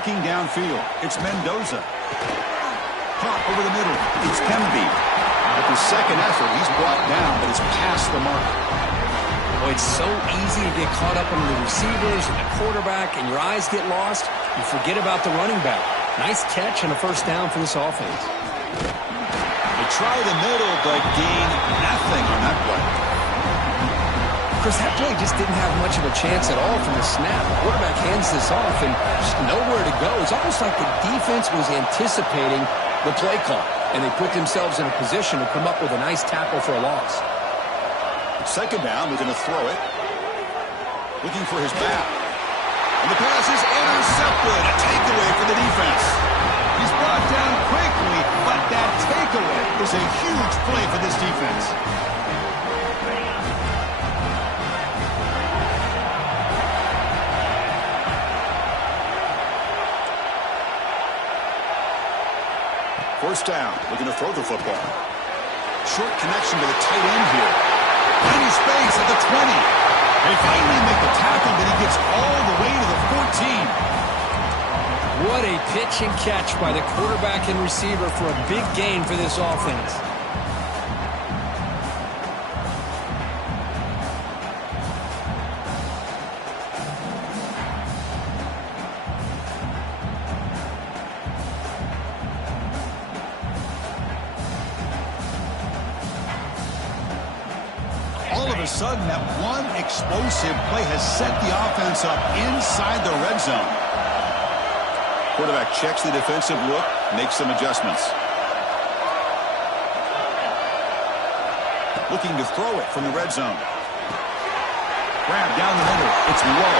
Looking downfield, it's Mendoza. Caught over the middle, it's Kemby. At the second effort, he's brought down, but it's past the mark. Oh, it's so easy to get caught up under the receivers and the quarterback, and your eyes get lost. You forget about the running back. Nice catch and a first down for this offense. They try the middle, but gain nothing on that play. Chris, that play just didn't have much of a chance at all from the snap. The quarterback hands this off and just nowhere to go. It's almost like the defense was anticipating the play call, and they put themselves in a position to come up with a nice tackle for a loss. Second down, they're going to throw it. Looking for his back. And the pass is intercepted. A takeaway for the defense. He's brought down quickly, but that takeaway is a huge play for this defense. First down, looking to throw the football. Short connection to the tight end here. Tiny space at the 20. They finally make the tackle, but he gets all the way to the 14. What a pitch and catch by the quarterback and receiver for a big gain for this offense. All of a sudden, that one explosive play has set the offense up inside the red zone. Quarterback checks the defensive look, makes some adjustments. Looking to throw it from the red zone. Grab down the middle. It's low.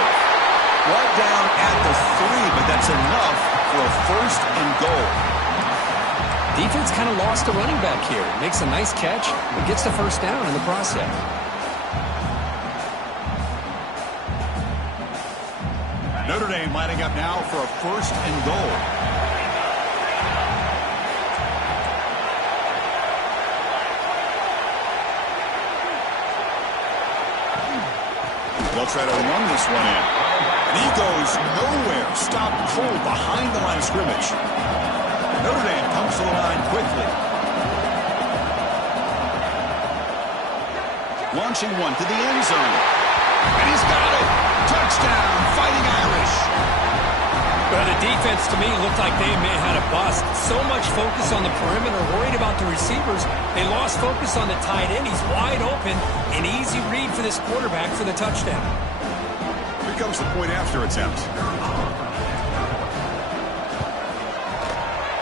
Brought down at the 3, but that's enough for a first and goal. Defense kind of lost a running back here. Makes a nice catch, but gets the first down in the process. Notre Dame lining up now for a first and goal. They'll try to run this one in. And he goes nowhere. Stopped cold behind the line of scrimmage. Notre Dame comes to the line quickly. Launching one to the end zone. And he's got it. Touchdown, Fighting Irish. Well, the defense to me looked like they may have had a bust. So much focus on the perimeter, worried about the receivers. They lost focus on the tight end. He's wide open. An easy read for this quarterback for the touchdown. Here comes the point after attempt.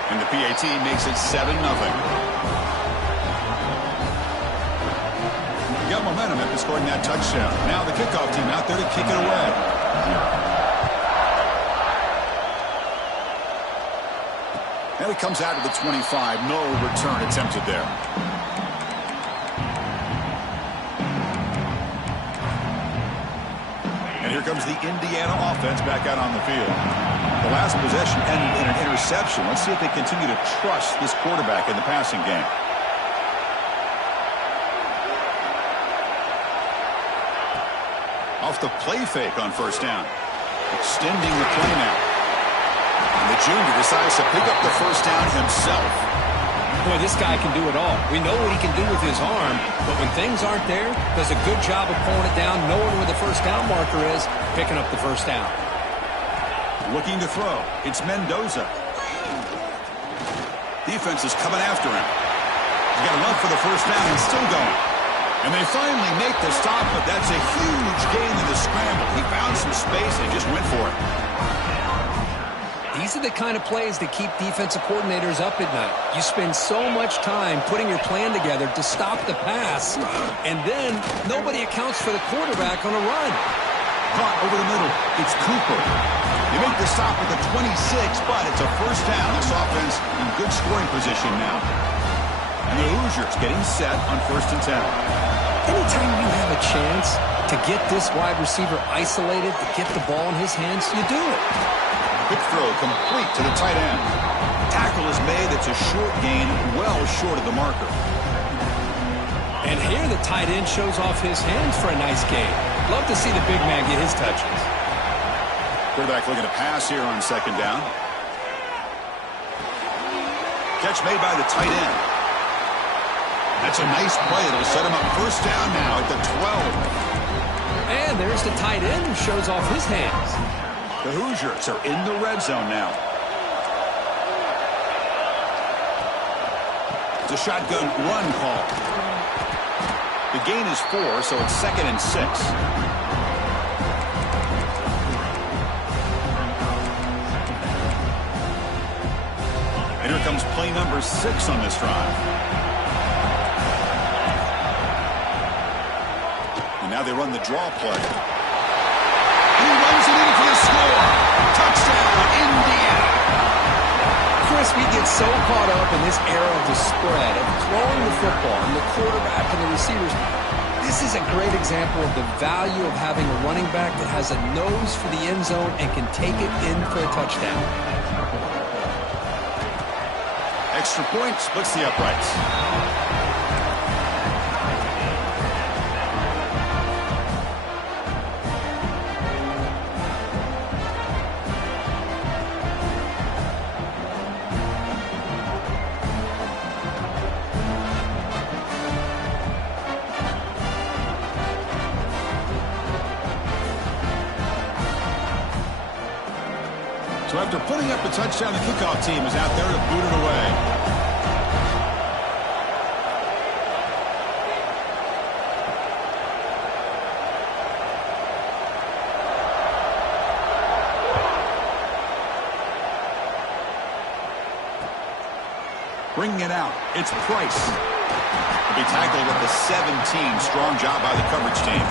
And the PAT makes it 7-0. Got momentum after scoring that touchdown. Now the kickoff team out there to kick it away. And it comes out to the 25. No return attempted there. And here comes the Indiana offense back out on the field. The last possession ended in an interception. Let's see if they continue to trust this quarterback in the passing game. Off the play fake on first down. Extending the play now. And the junior decides to pick up the first down himself. Boy, this guy can do it all. We know what he can do with his arm, but when things aren't there, does a good job of pulling it down, knowing where the first down marker is, picking up the first down. Looking to throw. It's Mendoza. Defense is coming after him. He's got enough for the first down and still going. And they finally make the stop, but that's a huge gain in the scramble. He found some space and just went for it. These are the kind of plays that keep defensive coordinators up at night. You spend so much time putting your plan together to stop the pass, and then nobody accounts for the quarterback on a run. Caught over the middle. It's Cooper. They make the stop at the 26, but it's a first down. This offense in good scoring position now. And the Hoosiers getting set on 1st and 10. Anytime you have a chance to get this wide receiver isolated, to get the ball in his hands, you do it. Quick throw complete to the tight end. Tackle is made. It's a short gain, well short of the marker. And here the tight end shows off his hands for a nice gain. Love to see the big man get his touches. Quarterback looking to pass here on second down. Catch made by the tight end. That's a nice play. It'll set him up first down now at the 12. And there's the tight end who shows off his hands. The Hoosiers are in the red zone now. It's a shotgun run call. The gain is 4, so it's 2nd and 6. And here comes play number 6 on this drive. And now they run the draw play. And he runs it in for the score. Touchdown, Indiana. Chris, we get so caught up in this era of the spread, of throwing the football, and the quarterback and the receivers. This is a great example of the value of having a running back that has a nose for the end zone and can take it in for a touchdown. Extra point splits the uprights. So after putting up the touchdown, the kickoff team is out there to boot it away. Bringing it out, it's Price. He'll be tackled at the 17. Strong job by the coverage team.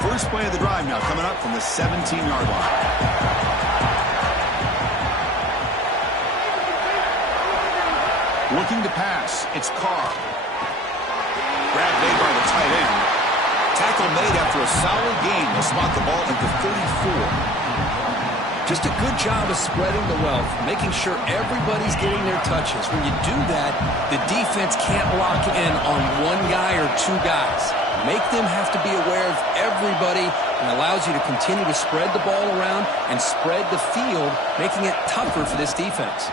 First play of the drive now coming up from the 17-yard line. Looking to pass. It's Carr. Grab made by the tight end. Tackle made after a solid gain. They'll spot the ball at the 34. Just a good job of spreading the wealth, making sure everybody's getting their touches. When you do that, the defense can't lock in on one guy or two guys. Make them have to be aware of everybody, and allows you to continue to spread the ball around and spread the field, making it tougher for this defense.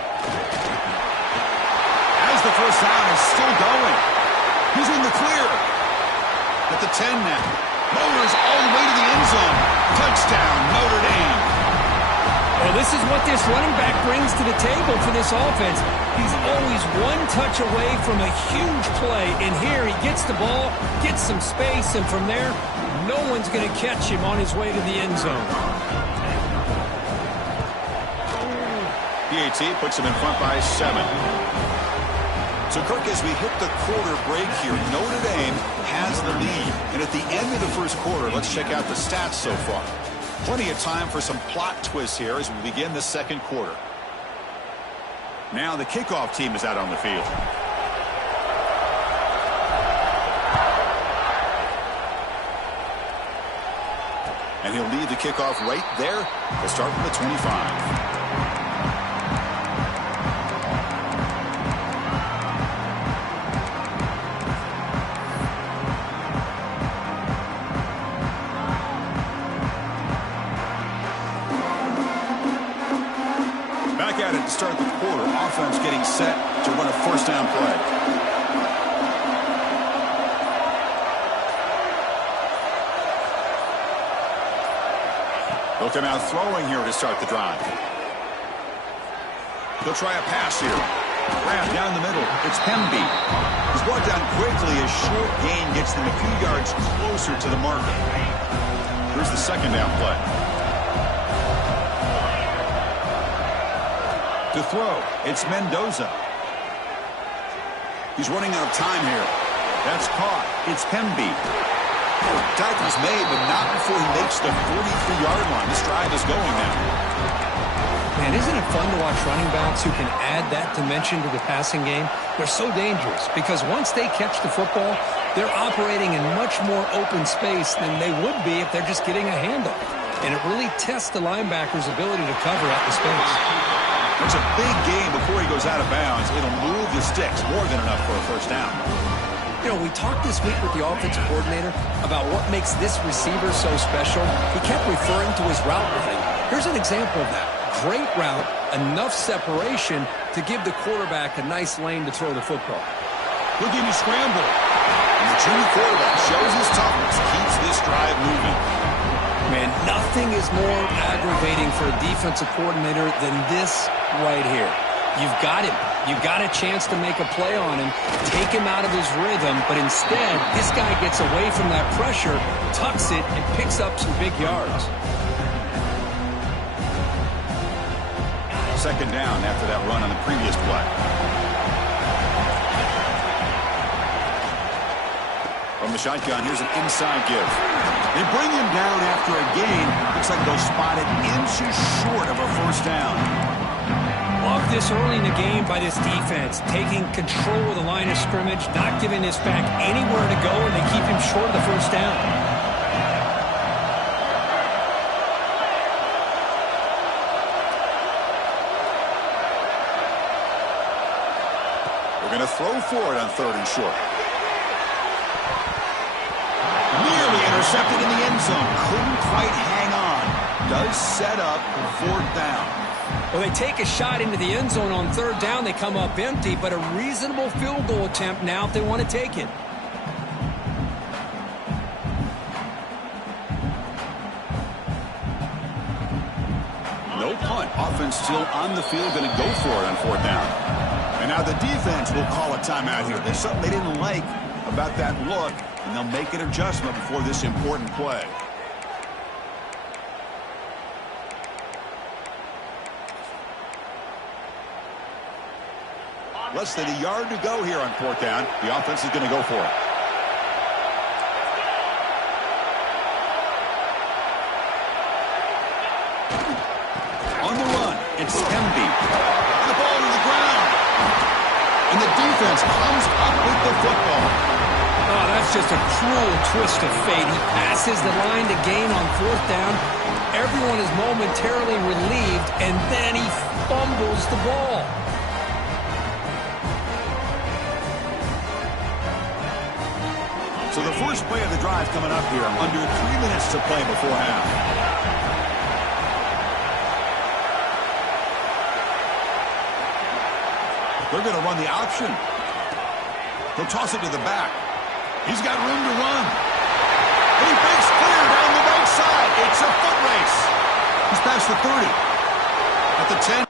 As the first down is still going. He's in the clear. At the 10 now. Motors all the way to the end zone. Touchdown, Notre Dame. Well, this is what this running back brings to the table for this offense. He's always one touch away from a huge play, and here he gets the ball, gets some space, and from there, no one's going to catch him on his way to the end zone. PAT puts him in front by 7. So, Kirk, as we hit the quarter break here, Notre Dame has the lead. And at the end of the first quarter, let's check out the stats so far. Plenty of time for some plot twists here as we begin the second quarter. Now the kickoff team is out on the field. And he'll lead the kickoff right there. They'll start from the 25. Back at it to start the quarter. Offense getting set to run a first down play. They'll come out throwing here to start the drive. They'll try a pass here. Wrap down the middle. It's Hemby. He's brought down quickly as short gain gets them a few yards closer to the marker. Here's the second down play. To throw, it's Mendoza. He's running out of time here. That's caught. It's Hemby. Tackle's made, but not before he makes the 43-yard line. This drive is going now. Man, isn't it fun to watch running backs who can add that dimension to the passing game? They're so dangerous because once they catch the football, they're operating in much more open space than they would be if they're just getting a handoff. And it really tests the linebacker's ability to cover out the space. It's a big game before he goes out of bounds. It'll move the sticks, more than enough for a first down. You know, we talked this week with the offensive coordinator about what makes this receiver so special. He kept referring to his route running. Here's an example of that. Great route, enough separation to give the quarterback a nice lane to throw the football. Looking to scramble. And the junior quarterback shows his toughness, keeps this drive moving. Man, nothing is more aggravating for a defensive coordinator than this right here. You've got him. You've got a chance to make a play on him, take him out of his rhythm, but instead, this guy gets away from that pressure, tucks it, and picks up some big yards. Second down after that run on the previous play. From the shotgun, here's an inside give. They bring him down after a gain. Looks like they'll spot it inches short of a first down. Love this early in the game by this defense, taking control of the line of scrimmage, not giving this back anywhere to go, and they keep him short of the first down. We're going to throw for it on 3rd and short. Nearly intercepted in the end zone. Couldn't quite hang on. Does set up 4th down. Well, they take a shot into the end zone on 3rd down. They come up empty, but a reasonable field goal attempt now if they want to take it. No punt. Offense still on the field, going to go for it on 4th down. And now the defense will call a timeout here. There's something they didn't like about that look, and they'll make an adjustment before this important play. Less than a yard to go here on 4th down. The offense is going to go for it. On the run, it's Hemby. The ball to the ground. And the defense comes up with the football. Oh, that's just a cruel twist of fate. He passes the line to gain on 4th down. Everyone is momentarily relieved, and then he fumbles the ball. So the first play of the drive coming up here, under 3 minutes to play before half. They're going to run the option. He'll toss it to the back. He's got room to run. And he breaks clear down the right side. It's a foot race. He's past the 30. At the 10.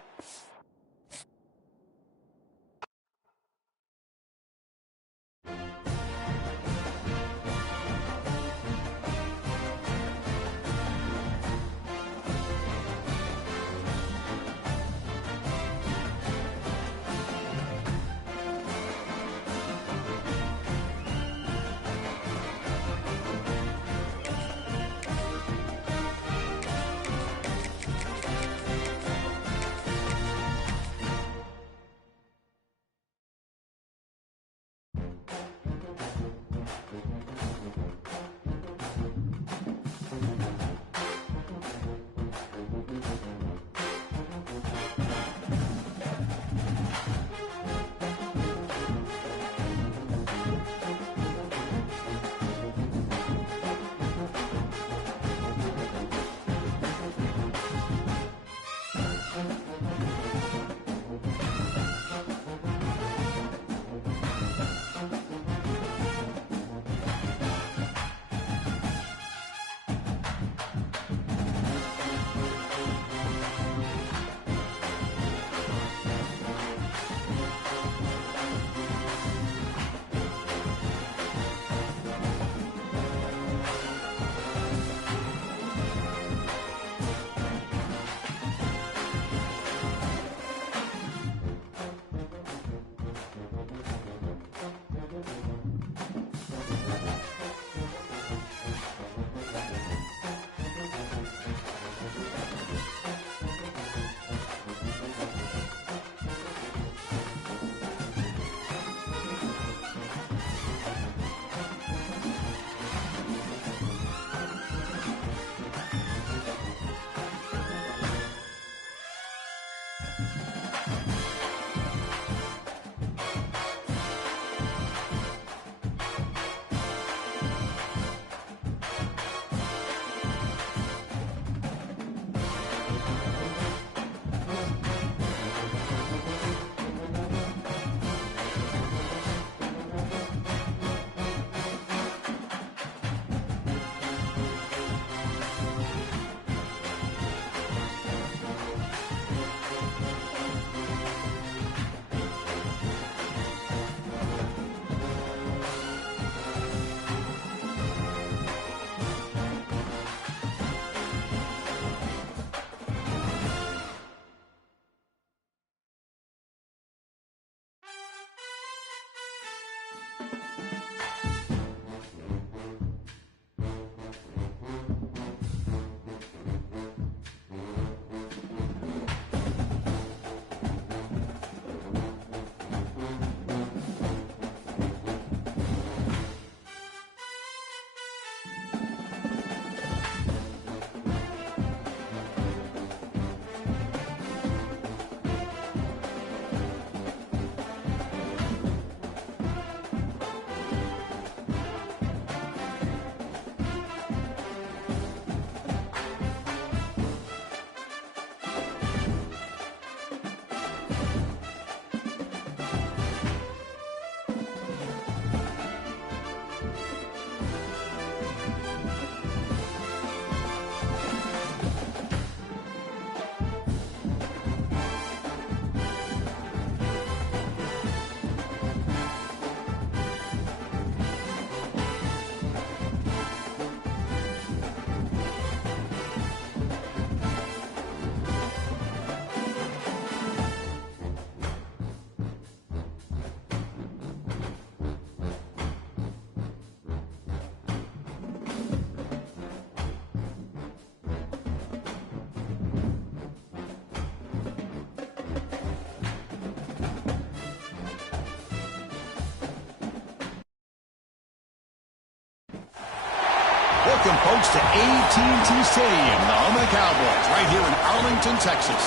Welcome, folks, to AT&T Stadium, the home of the Cowboys, right here in Arlington, Texas,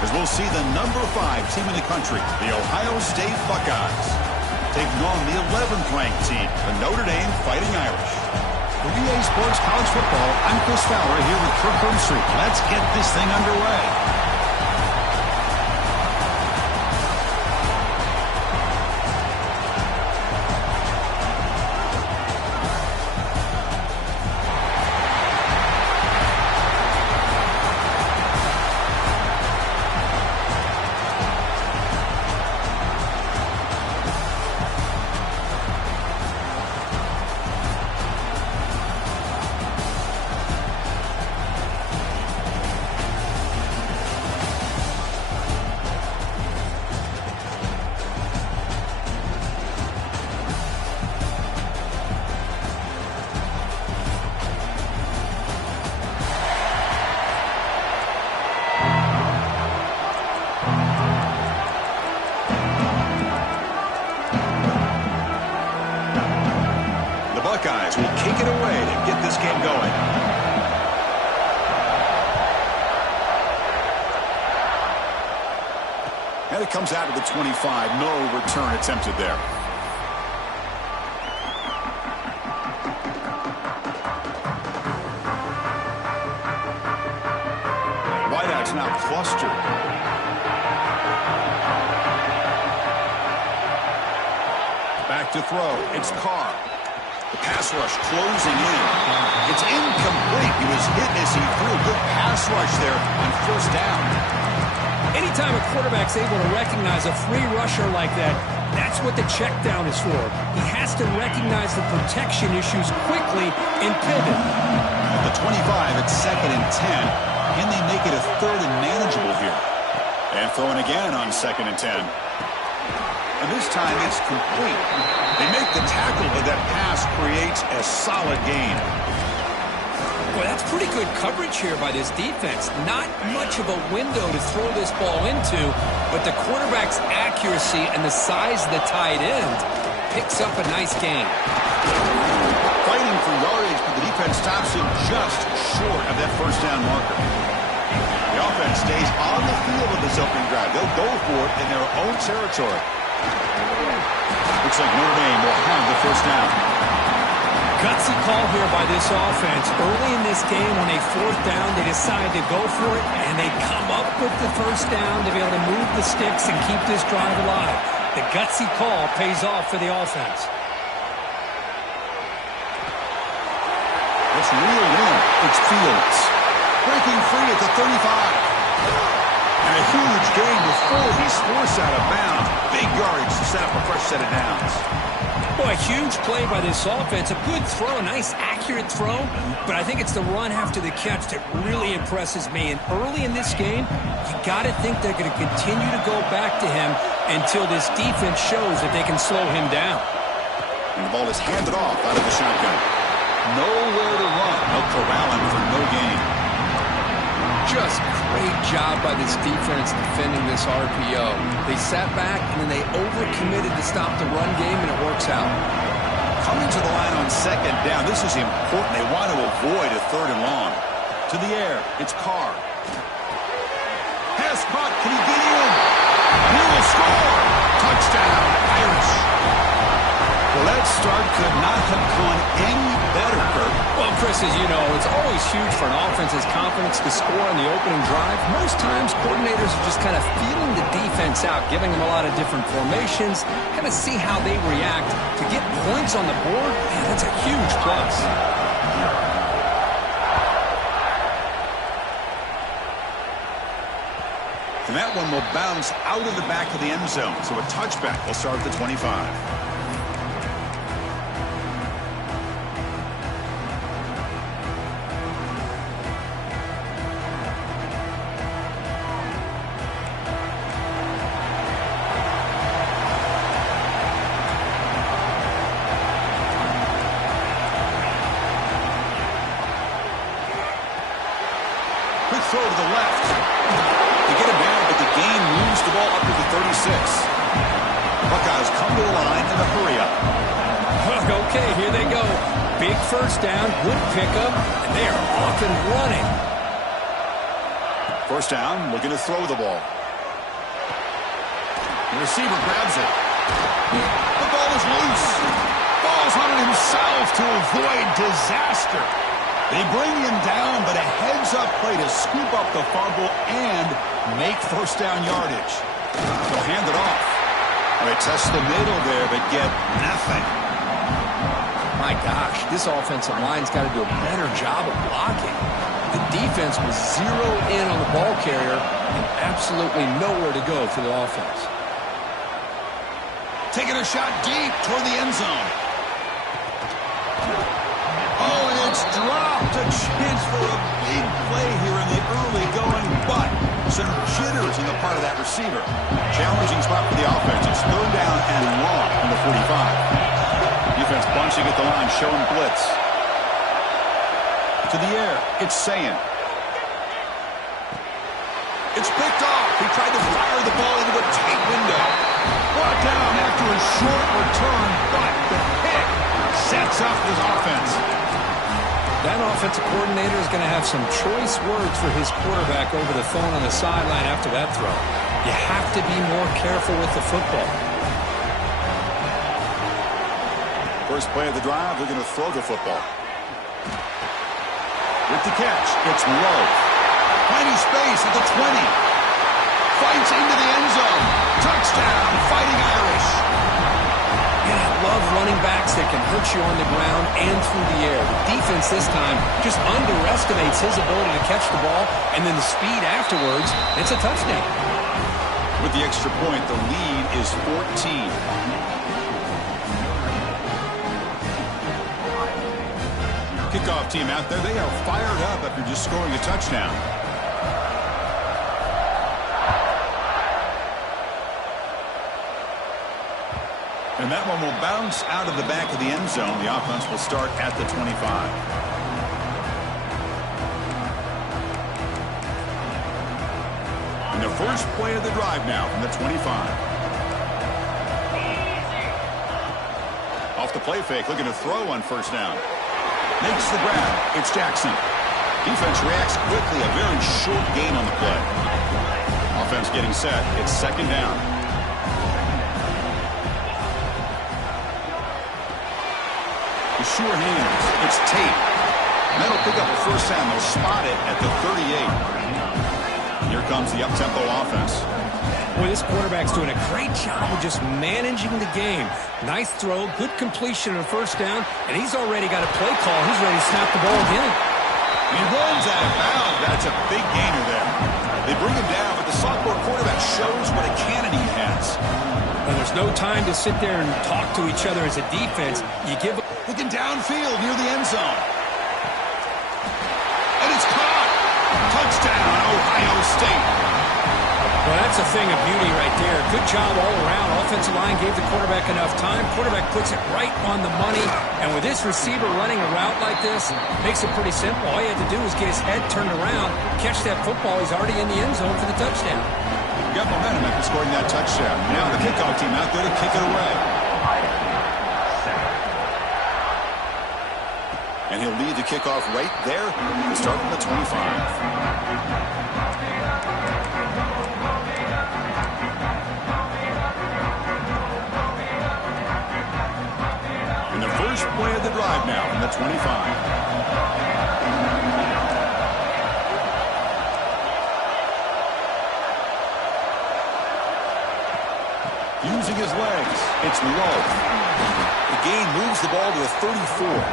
as we'll see the number 5 team in the country, the Ohio State Buckeyes, taking on the 11th ranked team, the Notre Dame Fighting Irish. For EA Sports College Football, I'm Chris Fowler here with Kirk Herbstreit. Let's get this thing underway. Buckeyes will kick it away to get this game going. And it comes out of the 25. No return attempted there. Wideouts now clustered. Back to throw. It's Carr. The pass rush closing in. It's incomplete. He was hit as he threw a good pass rush there on first down. Anytime a quarterback's able to recognize a free rusher like that, that's what the check down is for. He has to recognize the protection issues quickly and pivot. At the 25, it's 2nd and 10. Can they make it a 3rd and manageable here? And throwing again on 2nd and 10. And this time it's complete. They make the tackle, but that pass creates a solid gain. Boy, that's pretty good coverage here by this defense. Not much of a window to throw this ball into, but the quarterback's accuracy and the size of the tight end picks up a nice gain. Fighting for yardage, but the defense stops him just short of that first down marker. The offense stays on the field in this opening drive. They'll go for it in their own territory. Looks like Notre Dame will have the first down. Gutsy call here by this offense. Early in this game, on a 4th down, they decide to go for it, and they come up with the first down to be able to move the sticks and keep this drive alive. The gutsy call pays off for the offense. Let's reel in. It's Fields. Breaking free at the 35. And a huge gain before he's forced out of bounds. Big yardage to set up a fresh set of downs. Boy, a huge play by this offense. A good throw, a nice accurate throw. But I think it's the run after the catch that really impresses me. And early in this game, you got to think they're going to continue to go back to him until this defense shows that they can slow him down. And the ball is handed off out of the shotgun. Nowhere to run. They'll corral him for no gain. Just great job by this defense defending this RPO. They sat back, and then they overcommitted to stop the run game, and it works out. Coming to the line on 2nd down. This is important. They want to avoid a 3rd and long. To the air. It's Carr. Pass caught. Can he get in? He will score. Touchdown, Irish. Well, that start could not have gone any better, Kirk. Well, Chris, as you know, it's always huge for an offense's confidence to score on the opening drive. Most times, coordinators are just kind of feeling the defense out, giving them a lot of different formations, kind of see how they react. To get points on the board, man, that's a huge plus. And that one will bounce out of the back of the end zone. So a touchback will start at the 25. Quick throw to the left. They get him down, but the gain moves the ball up to the 36. Buckeyes come to the line in a hurry up. Okay, here they go. Big first down, good pickup, and they are off and running. First down, looking to throw the ball. The receiver grabs it. The ball is loose. Ball's on it himself to avoid disaster. They bring him down, but a heads-up play to scoop up the fumble and make first down yardage. They'll hand it off. They test the middle there, but get nothing. My gosh, this offensive line's got to do a better job of blocking. The defense was zeroed in on the ball carrier and absolutely nowhere to go for the offense. Taking a shot deep toward the end zone. Oh, and it's dropped. A chance for a big play here in the early going, but some jitters in the part of that receiver. Challenging spot for the offense. It's third down and long from the 45. Defense bunching at the line, showing blitz. To the air, it's Sayin. It's picked off. He tried to fire the ball into a tight window. Brought down after a short return, but the pick sets up his offense. That offensive coordinator is going to have some choice words for his quarterback over the phone on the sideline after that throw. You have to be more careful with the football. First play of the drive, they're going to throw the football. With the catch, it's low. Tiny space at the 20. Fights into the end zone. Touchdown, Fighting Irish. And I love running backs that can hurt you on the ground and through the air. The defense this time just underestimates his ability to catch the ball, and then the speed afterwards, it's a touchdown. With the extra point, the lead is 14. Kickoff team out there, they are fired up after just scoring a touchdown. And that one will bounce out of the back of the end zone. The offense will start at the 25. And the first play of the drive now from the 25. Off the play fake, looking to throw on first down. Makes the grab. It's Jackson. Defense reacts quickly. A very short gain on the play. Offense getting set. It's second down. The sure hands. It's Tate. And that'll pick up a first down. They'll spot it at the 38. Here comes the up-tempo offense. Boy, this quarterback's doing a great job of just managing the game. Nice throw, good completion on first down, and he's already got a play call. He's ready to snap the ball again. And he runs out of bounds. That's a big gainer there. They bring him down, but the sophomore quarterback shows what a cannon he has. And there's no time to sit there and talk to each other as a defense. You give up. Looking downfield near the end zone. And it's caught. Touchdown, Ohio State. Well, that's a thing of beauty right there. Good job all around. Offensive line gave the quarterback enough time. Quarterback puts it right on the money. And with this receiver running a route like this, makes it pretty simple. All he had to do was get his head turned around, catch that football. He's already in the end zone for the touchdown. Got momentum after scoring that touchdown. Now the kickoff team out there to kick it away. And he'll lead the kickoff right there to start from the 25. First play of the drive now from the 25. Using his legs. It's low. The gain moves the ball to the 34.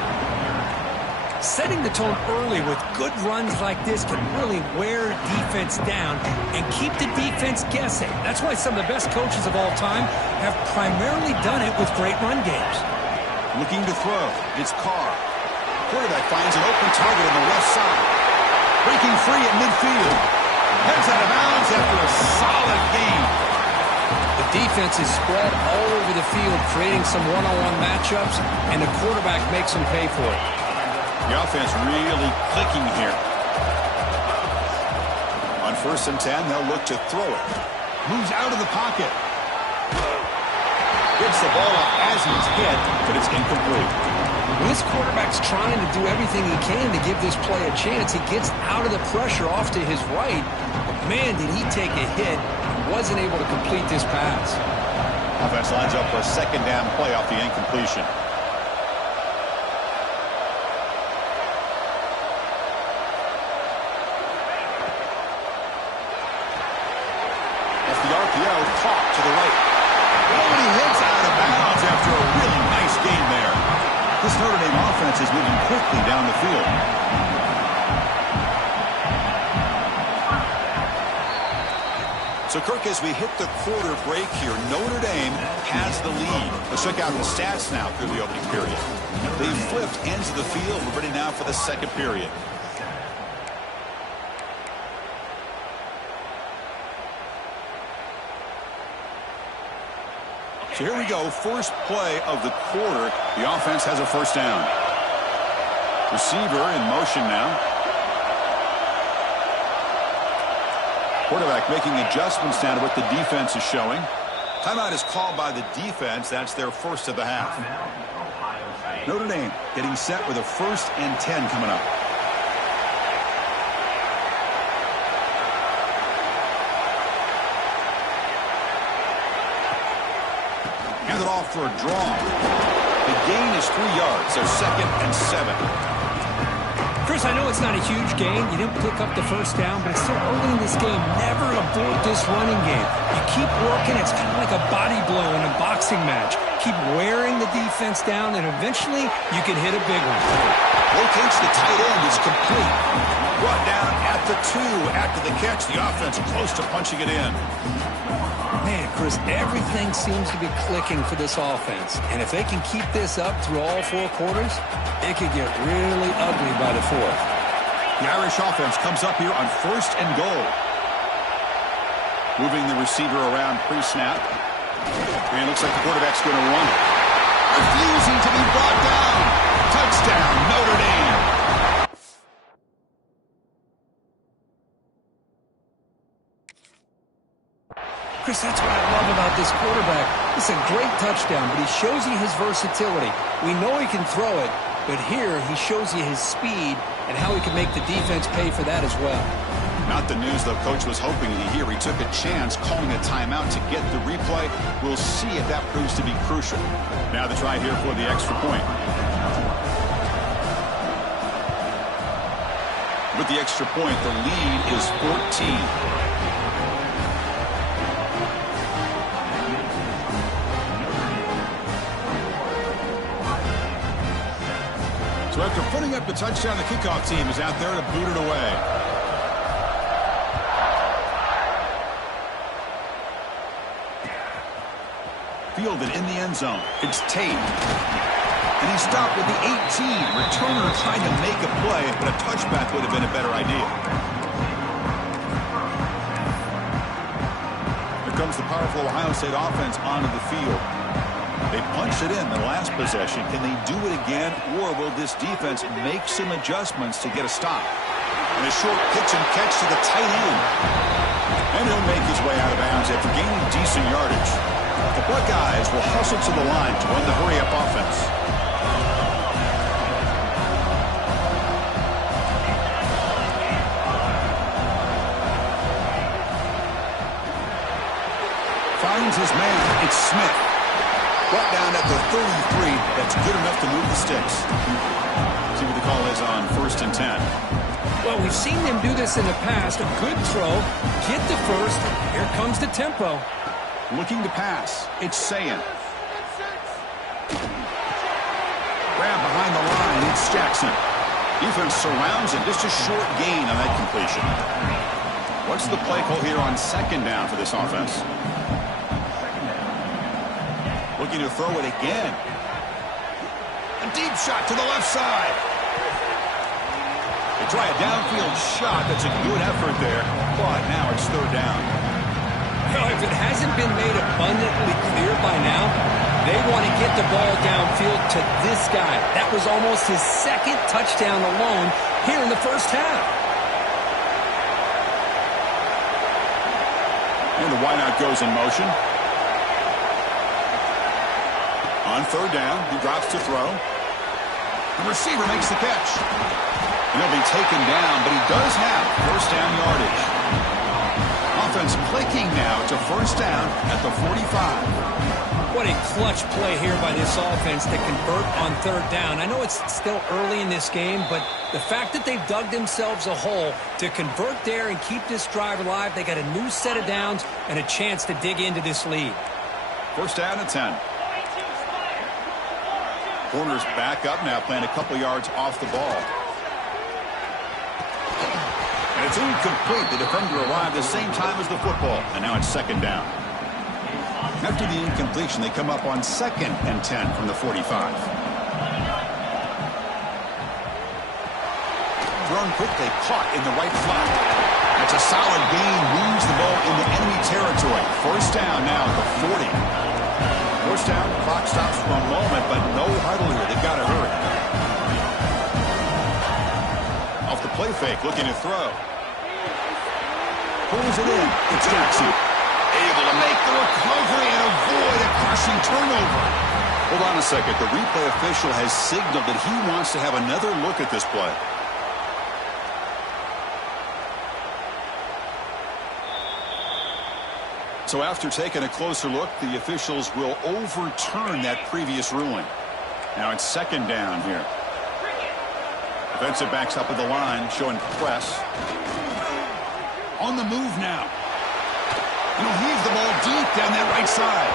Setting the tone early with good runs like this can really wear defense down and keep the defense guessing. That's why some of the best coaches of all time have primarily done it with great run games. Looking to throw. It's Carr. Quarterback finds an open target on the left side. Breaking free at midfield. Heads out of bounds after a solid gain. The defense is spread all over the field, creating some one-on-one matchups, and the quarterback makes them pay for it. The offense really clicking here. On 1st and 10, they'll look to throw it. Moves out of the pocket. Gets the ball up as he's hit, but it's incomplete. When this quarterback's trying to do everything he can to give this play a chance, he gets out of the pressure off to his right. But, man, did he take a hit and wasn't able to complete this pass. Offense lines up for a second down play off the incompletion. Off the RPO, caught to the right. Oh, and he hits out of bounds after a really nice game there. This Notre Dame offense is moving quickly down the field. So, Kirk, as we hit the quarter break here, Notre Dame has the lead. Let's check out the stats now through the opening period. They flipped ends of the field. We're ready now for the second period. So here we go, first play of the quarter. The offense has a first down. Receiver in motion now. Quarterback making adjustments down to what the defense is showing. Timeout is called by the defense. That's their first of the half. Notre Dame getting set with a 1st and 10 coming up. Hand it off for a draw. The gain is 3 yards, so 2nd and 7. Chris, I know it's not a huge gain. You didn't pick up the first down, but it's still early in this game. Never abort this running game. You keep working. It's kind of like a body blow in a boxing match. Keep wearing the defense down, and eventually you can hit a big one. Locates the tight end is complete. Brought down at the 2 after the catch. The offense close to punching it in. Man, Chris, everything seems to be clicking for this offense. And if they can keep this up through all 4 quarters, it could get really ugly by the 4th. The Irish offense comes up here on 1st and goal. Moving the receiver around pre-snap. And it looks like the quarterback's going to run it. Refusing to be brought down. Touchdown, Notre Dame. Chris, that's what I love about this quarterback. It's a great touchdown, but he shows you his versatility. We know he can throw it, but here he shows you his speed and how he can make the defense pay for that as well. Not the news, though, Coach was hoping to hear. He took a chance calling a timeout to get the replay. We'll see if that proves to be crucial. Now the try here for the extra point. With the extra point, the lead is 14. So after putting up the touchdown, the kickoff team is out there to boot it away. Fielded in the end zone. It's Tate. And he stopped with the 18. Returner trying to make a play, but a touchback would have been a better idea. Here comes the powerful Ohio State offense onto the field. They punched it in the last possession. Can they do it again, or will this defense make some adjustments to get a stop? And a short pitch and catch to the tight end. And he'll make his way out of bounds after gaining decent yardage. The Buckeyes will hustle to the line to run the hurry-up offense. Finds his man. It's Smith. Brought down at the 33. That's good enough to move the sticks. See what the call is on 1st and 10. Well, we've seen them do this in the past. A good throw. Get the first. Here comes the tempo. Looking to pass. It's Sayin. Grab behind the line. It's Jackson. Defense surrounds him. Just a short gain on that completion. What's the play call here on 2nd down for this offense? Looking to throw it again. A deep shot to the left side. They try a downfield shot. That's a good effort there. But now it's 3rd down. If it hasn't been made abundantly clear by now, they want to get the ball downfield to this guy. That was almost his 2nd touchdown alone here in the first half. And the wideout goes in motion. On 3rd down, he drops to throw. The receiver makes the catch. And he'll be taken down, but he does have first down yardage. Offense clicking now to first down at the 45. What a clutch play here by this offense to convert on third down. I know it's still early in this game, but the fact that they've dug themselves a hole to convert there and keep this drive alive, they got a new set of downs and a chance to dig into this lead. First down at 10. Corners back up now, playing a couple yards off the ball. And it's incomplete. The defender arrived the same time as the football. And now it's second down. After the incompletion, they come up on 2nd and 10 from the 45. Thrown quickly, caught in the right flat. That's a solid gain, moves the ball into enemy territory. First down now at the 40. First down, clock stops for a moment, but no huddle here. They've got to hurry. Off the play fake, looking to throw. Pulls it in. It's Jackson. Able to make the recovery and avoid a crushing turnover. Hold on a second. The replay official has signaled that he wants to have another look at this play. So after taking a closer look, the officials will overturn that previous ruling. Now it's second down here. Defensive backs up at the line, showing press. On the move now. And he'll heave the ball deep down that right side.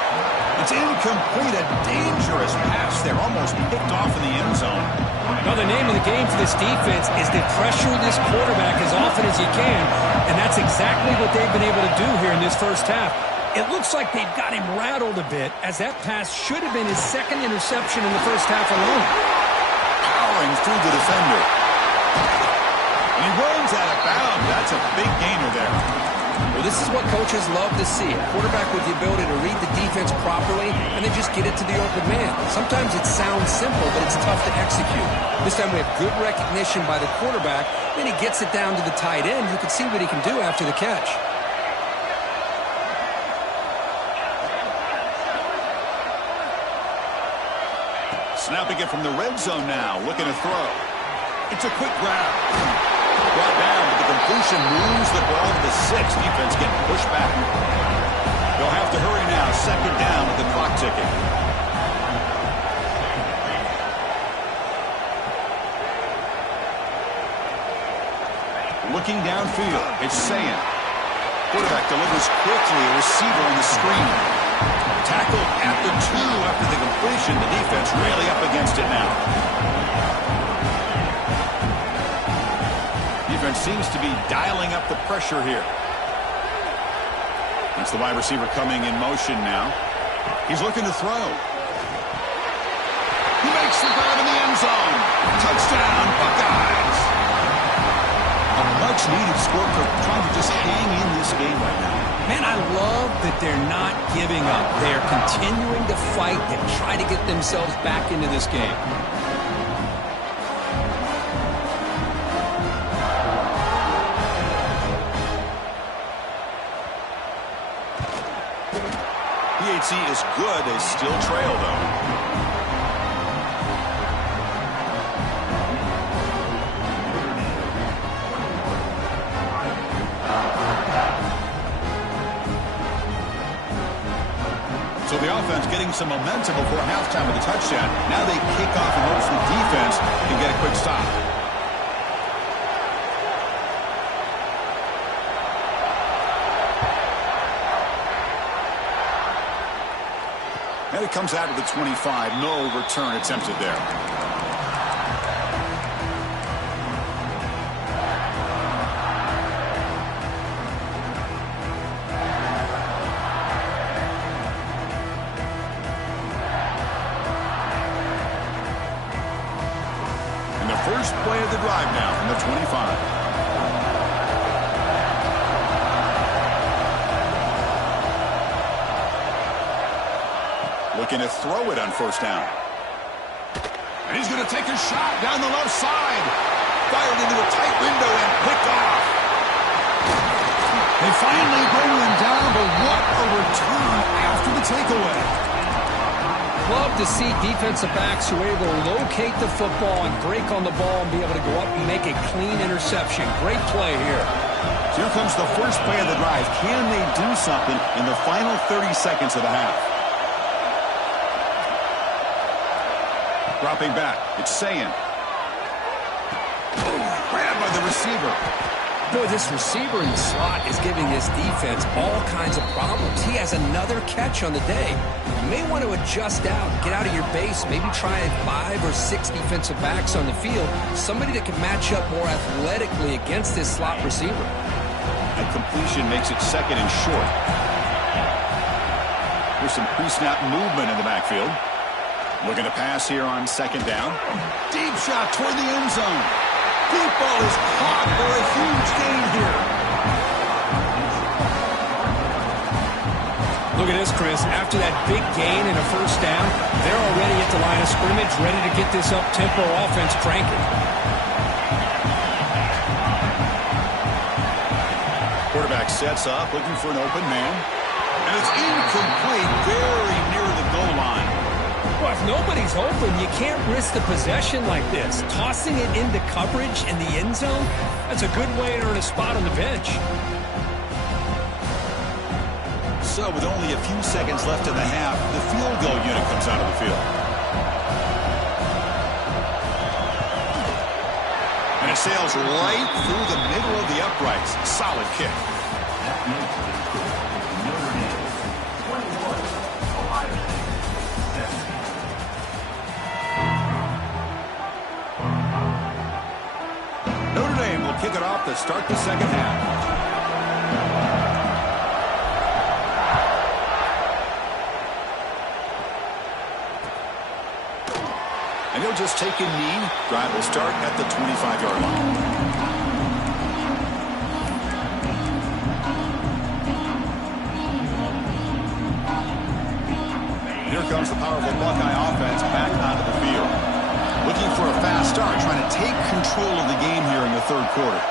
It's incomplete, a dangerous pass there, almost picked off in the end zone. Now the name of the game for this defense is to pressure this quarterback as often as you can, and that's exactly what they've been able to do here in this first half. It looks like they've got him rattled a bit, as that pass should have been his second interception in the first half alone. Powering through the defender. And he runs out of bounds. That's a big gainer there. Well, this is what coaches love to see. A quarterback with the ability to read the defense properly and then just get it to the open man. Sometimes it sounds simple, but it's tough to execute. This time we have good recognition by the quarterback. Then he gets it down to the tight end. You can see what he can do after the catch. Snapping it from the red zone now, looking to throw. It's a quick grab. Brought down, but the completion moves the ball to the 6. Defense getting pushed back. They'll have to hurry now. Second down with the clock ticking. Looking downfield, it's Sayan. Quarterback delivers quickly, a receiver on the screen. Tackled at the 2 after the completion. The defense really up against it now. Defense seems to be dialing up the pressure here. That's the wide receiver coming in motion now. He's looking to throw. He makes the grab in the end zone. Touchdown, Buckeyes. A much-needed score for trying to just hang in this game right now. Man, I love that they're not giving up. They're continuing to fight and try to get themselves back into this game. PHC is good. They still trail, though. So the offense getting some momentum before halftime with a touchdown. Now they kick off and hopes the defense can get a quick stop. And it comes out of the 25. No return attempted there. First play of the drive now from the 25. Looking to throw it on first down. And he's going to take a shot down the left side. Fired into a tight window and picked off. They finally bring them down, but what a return after the takeaway. Club to see defensive backs who are able to locate the football and break on the ball and be able to go up and make a clean interception. Great play here. Here comes the first play of the drive. Can they do something in the final 30 seconds of the half? Dropping back. It's Sayin. Grabbed by the receiver. Boy, this receiver in the slot is giving this defense all kinds of problems. He has another catch on the day. You may want to adjust out, get out of your base, maybe try 5 or 6 defensive backs on the field, somebody that can match up more athletically against this slot receiver. That completion makes it second and short. There's some pre-snap movement in the backfield. Looking to pass here on second down. Deep shot toward the end zone. Deep ball is caught for a huge gain here. Look at this, Chris. After that big gain and a first down, they're already at the line of scrimmage, ready to get this up-tempo offense cranking. Quarterback sets up, looking for an open man. And it's incomplete, very near the goal line. Well, if nobody's open, you can't risk the possession like this. Tossing it into coverage in the end zone, that's a good way to earn a spot on the bench. So with only a few seconds left in the half, the field goal unit comes out of the field. And it sails right through the middle of the uprights. Solid kick. Notre Dame will kick it off to start the second half. And he'll just take a knee. Drive will start at the 25-yard line. Here comes the powerful Buckeye offense back onto the field. Looking for a fast start, trying to take control of the game here in the third quarter.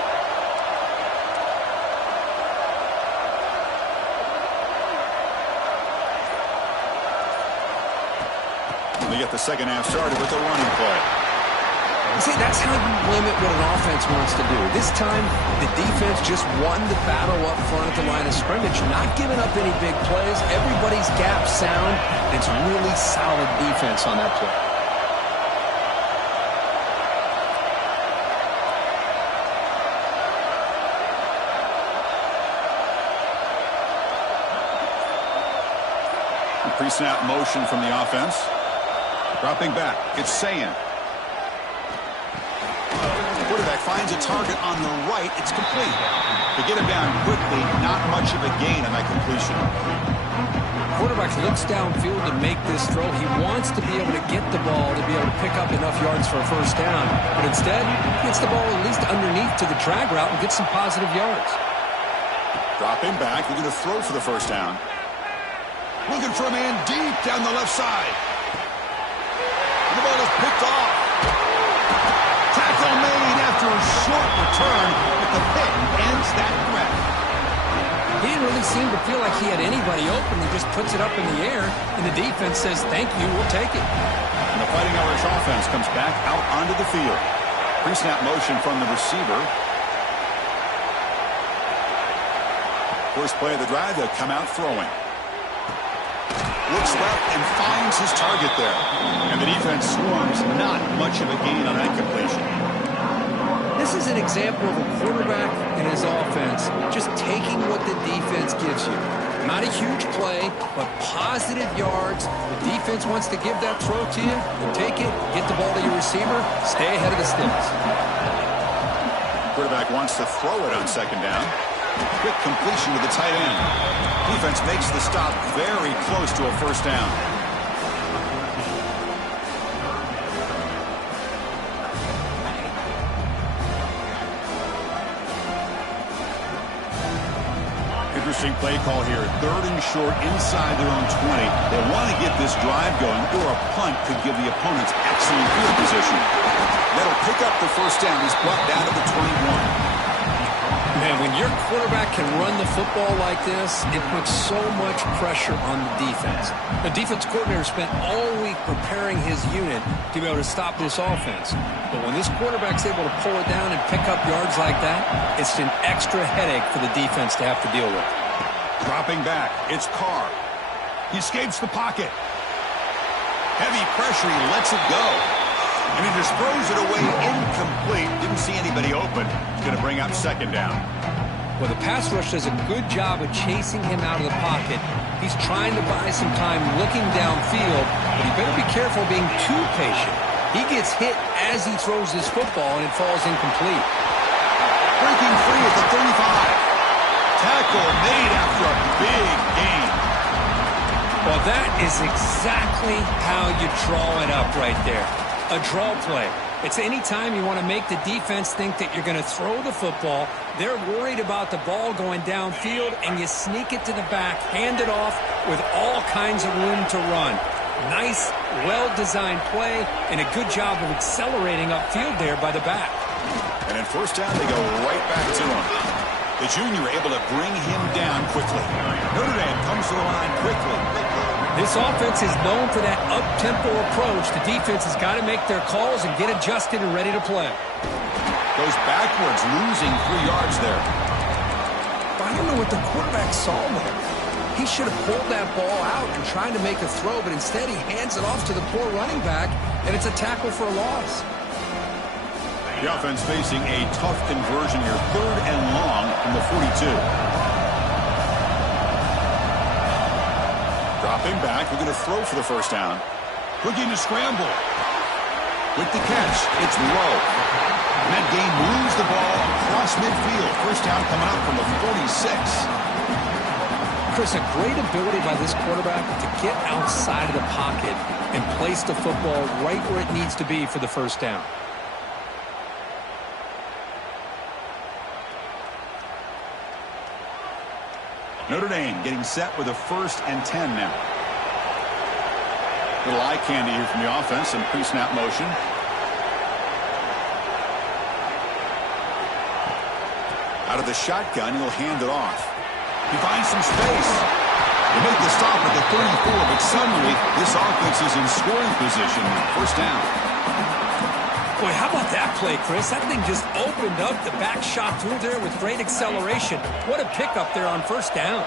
They get the second half started with a running play. See, that's how you limit what an offense wants to do. This time, the defense just won the battle up front at the line of scrimmage, not giving up any big plays. Everybody's gap sound. It's really solid defense on that play. Pre-snap motion from the offense. Dropping back. It's Sayin. Quarterback finds a target on the right. It's complete. To get him down quickly, not much of a gain on that completion. Quarterback looks downfield to make this throw. He wants to be able to get the ball to be able to pick up enough yards for a first down. But instead, he gets the ball at least underneath to the drag route and gets some positive yards. Dropping back. Looking to throw for the first down. Looking for a man deep down the left side. And the ball is picked off. Tackle made after a short return, but the pick ends that threat. He didn't really seem to feel like he had anybody open. He just puts it up in the air, and the defense says, thank you, we'll take it. And the Fighting Irish offense comes back out onto the field. Pre-snap motion from the receiver. First play of the drive, they'll come out throwing. Looks left and finds his target there. And the defense swarms. Not much of a gain on that completion. This is an example of a quarterback and his offense just taking what the defense gives you. Not a huge play, but positive yards. The defense wants to give that throw to you. You take it, get the ball to your receiver, stay ahead of the sticks. Quarterback wants to throw it on second down. Quick completion to the tight end. Defense makes the stop very close to a first down. Interesting play call here. Third and short inside their own 20. They want to get this drive going, or a punt could give the opponents excellent field position. That'll pick up the first down. He's brought down to the 21. Man, when your quarterback can run the football like this, it puts so much pressure on the defense. The defense coordinator spent all week preparing his unit to be able to stop this offense. But when this quarterback's able to pull it down and pick up yards like that, it's an extra headache for the defense to have to deal with. Dropping back, it's Carr. He escapes the pocket. Heavy pressure, he lets it go. And he just throws it away incomplete. Didn't see anybody open. It's going to bring up second down. Well, the pass rush does a good job of chasing him out of the pocket. He's trying to buy some time looking downfield, but he better be careful being too patient. He gets hit as he throws his football, and it falls incomplete. Breaking free at the 35. Tackle made after a big gain. Well, that is exactly how you draw it up right there. A draw play. It's any time you want to make the defense think that you're going to throw the football. They're worried about the ball going downfield, and you sneak it to the back, hand it off with all kinds of room to run. Nice, well-designed play, and a good job of accelerating upfield there by the back. And at first down, they go right back to him. The junior able to bring him down quickly. Notre Dame comes to the line quickly. This offense is known for that up-tempo approach. The defense has got to make their calls and get adjusted and ready to play. Goes backwards, losing 3 yards there. But I don't know what the quarterback saw there. He should have pulled that ball out and tried to make a throw, but instead he hands it off to the poor running back, and it's a tackle for a loss. The offense facing a tough conversion here. 3rd and long from the 42. Dropping back, we're going to throw for the first down. Looking to scramble. With the catch, it's low. And that game moves the ball across midfield. First down coming up from the 46. Chris, a great ability by this quarterback to get outside of the pocket and place the football right where it needs to be for the first down. Notre Dame getting set with a 1st and 10 now. Little eye candy here from the offense and pre-snap motion. Out of the shotgun, he'll hand it off. He finds some space. They make the stop at the 34, but suddenly this offense is in scoring position. First down. Boy, how about that play, Chris? That thing just opened up. The back shot through there with great acceleration. What a pickup there on first down.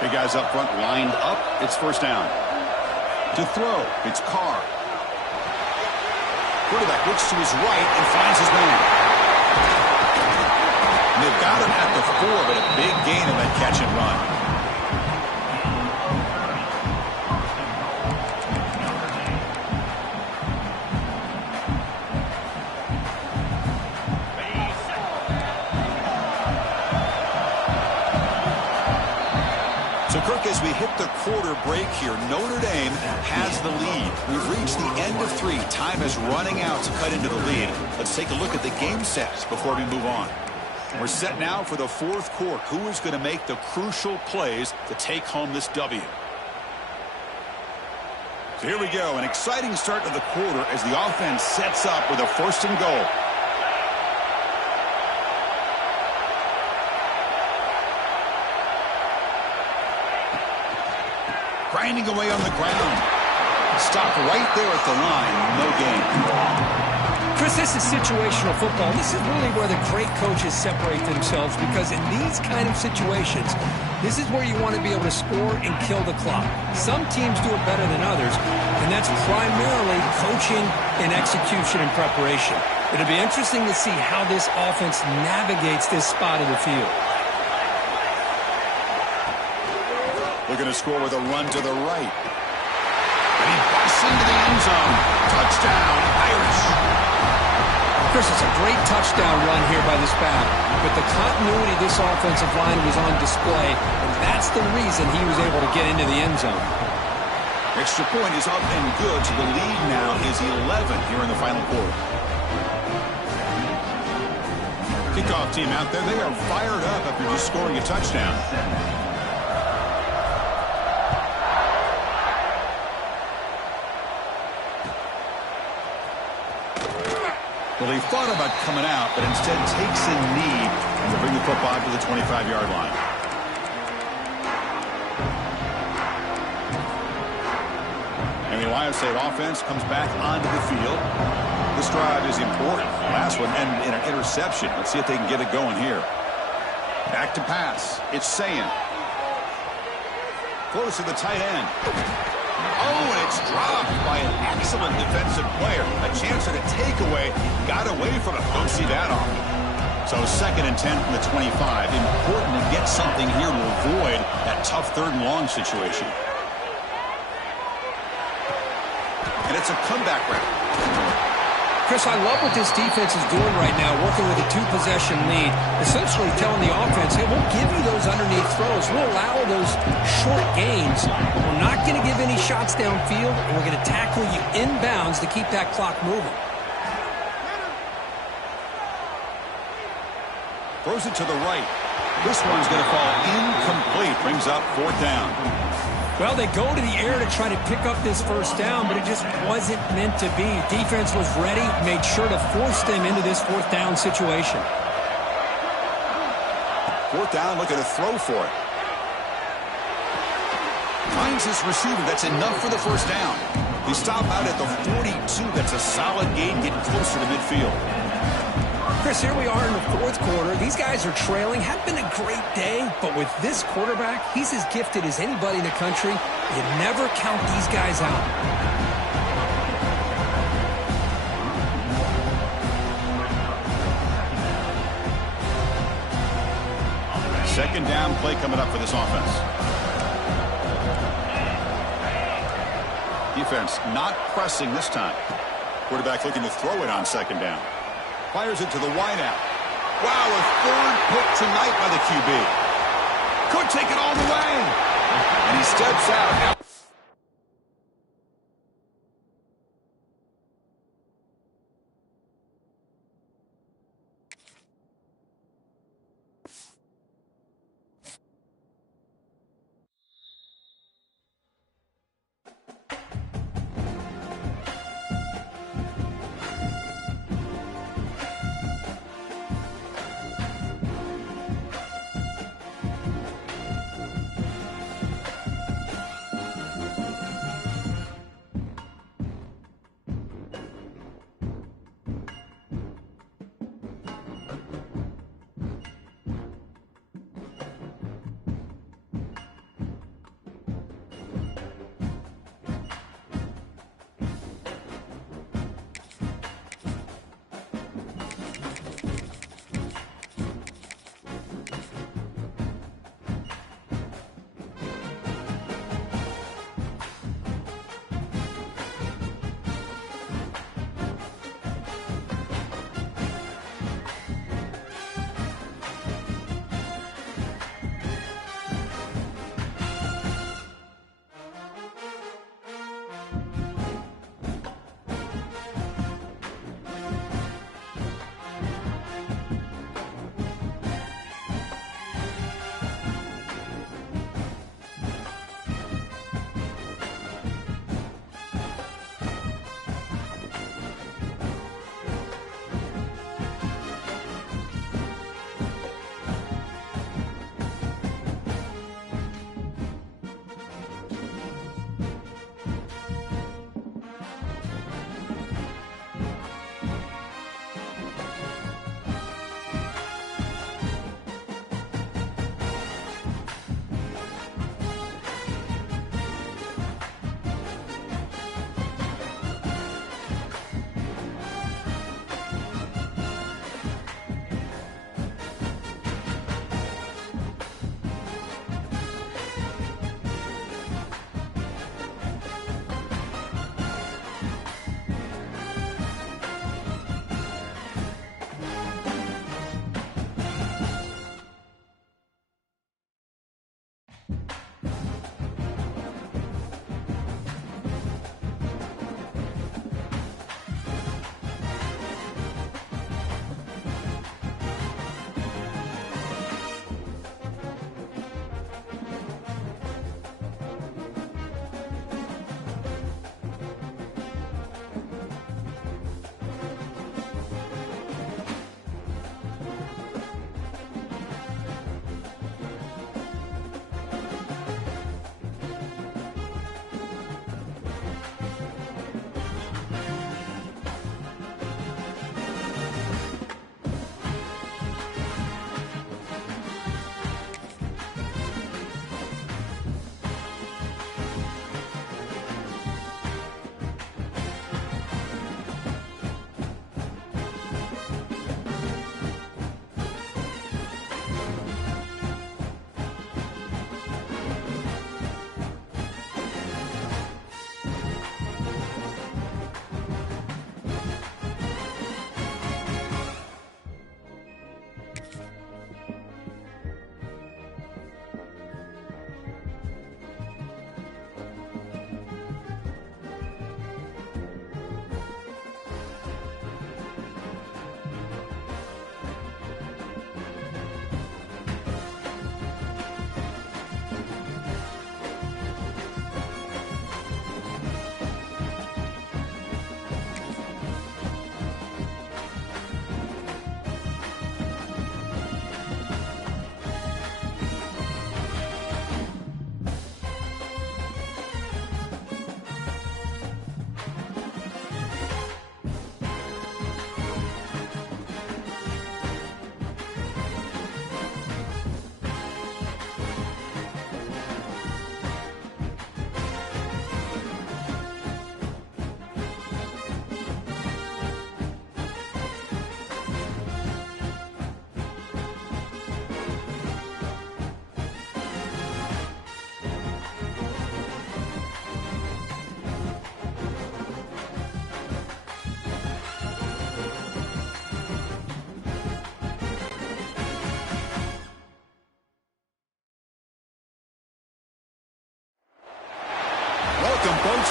Big guys up front lined up. It's first down. To throw, it's Carr. Quarterback looks to his right and finds his man. And they've got him at the 4, but a big gain on that catch and run. As we hit the quarter break here, Notre Dame has the lead. We've reached the end of 3. Time is running out to cut into the lead. Let's take a look at the game sets before we move on. We're set now for the 4th quarter. Who is going to make the crucial plays to take home this W? So here we go. An exciting start to the quarter as the offense sets up with a 1st and goal. Grinding away on the ground. Stop right there at the line. No gain. Chris, this is situational football. This is really where the great coaches separate themselves, because in these kind of situations, this is where you want to be able to score and kill the clock. Some teams do it better than others, and that's primarily coaching and execution and preparation. It'll be interesting to see how this offense navigates this spot of the field. Looking to score with a run to the right. And he busts into the end zone. Touchdown, Irish. Chris, it's a great touchdown run here by this back, but the continuity of this offensive line was on display, and that's the reason he was able to get into the end zone. Extra point is up and good, so the lead now is 11 here in the final quarter. Kickoff team out there, they are fired up after just scoring a touchdown. Well, he thought about coming out, but instead takes a knee and to bring the football to the 25-yard line. And the Ohio State offense comes back onto the field. This drive is important. Last one ended in an interception. Let's see if they can get it going here. Back to pass. It's Sayin. Close to the tight end. Oh, and it's dropped by an excellent defensive player. A chance at a takeaway. Got away from it. Don't see that often. So 2nd and 10 from the 25. Important to get something here to avoid that tough 3rd and long situation. And it's a comeback round. Chris, I love what this defense is doing right now, working with a 2-possession lead, essentially telling the offense, hey, we'll give you those underneath throws. We'll allow those short gains, but we're not going to give any shots downfield, and we're going to tackle you inbounds to keep that clock moving. Throws it to the right. This one's going to fall incomplete. Brings up 4th down. Well, they go to the air to try to pick up this 1st down, but it just wasn't meant to be. Defense was ready, made sure to force them into this 4th down situation. 4th down, looking to throw for it. Finds his receiver. That's enough for the 1st down. They stop out at the 42. That's a solid gain, getting closer to midfield. Chris, here we are in the 4th quarter. These guys are trailing. Had been a great day, but with this quarterback, he's as gifted as anybody in the country. You never count these guys out. Second down play coming up for this offense. Defense not pressing this time. Quarterback looking to throw it on 2nd down. Fires it to the wideout. Wow, a 3rd pick tonight by the QB. Could take it all the way. And he steps out. Now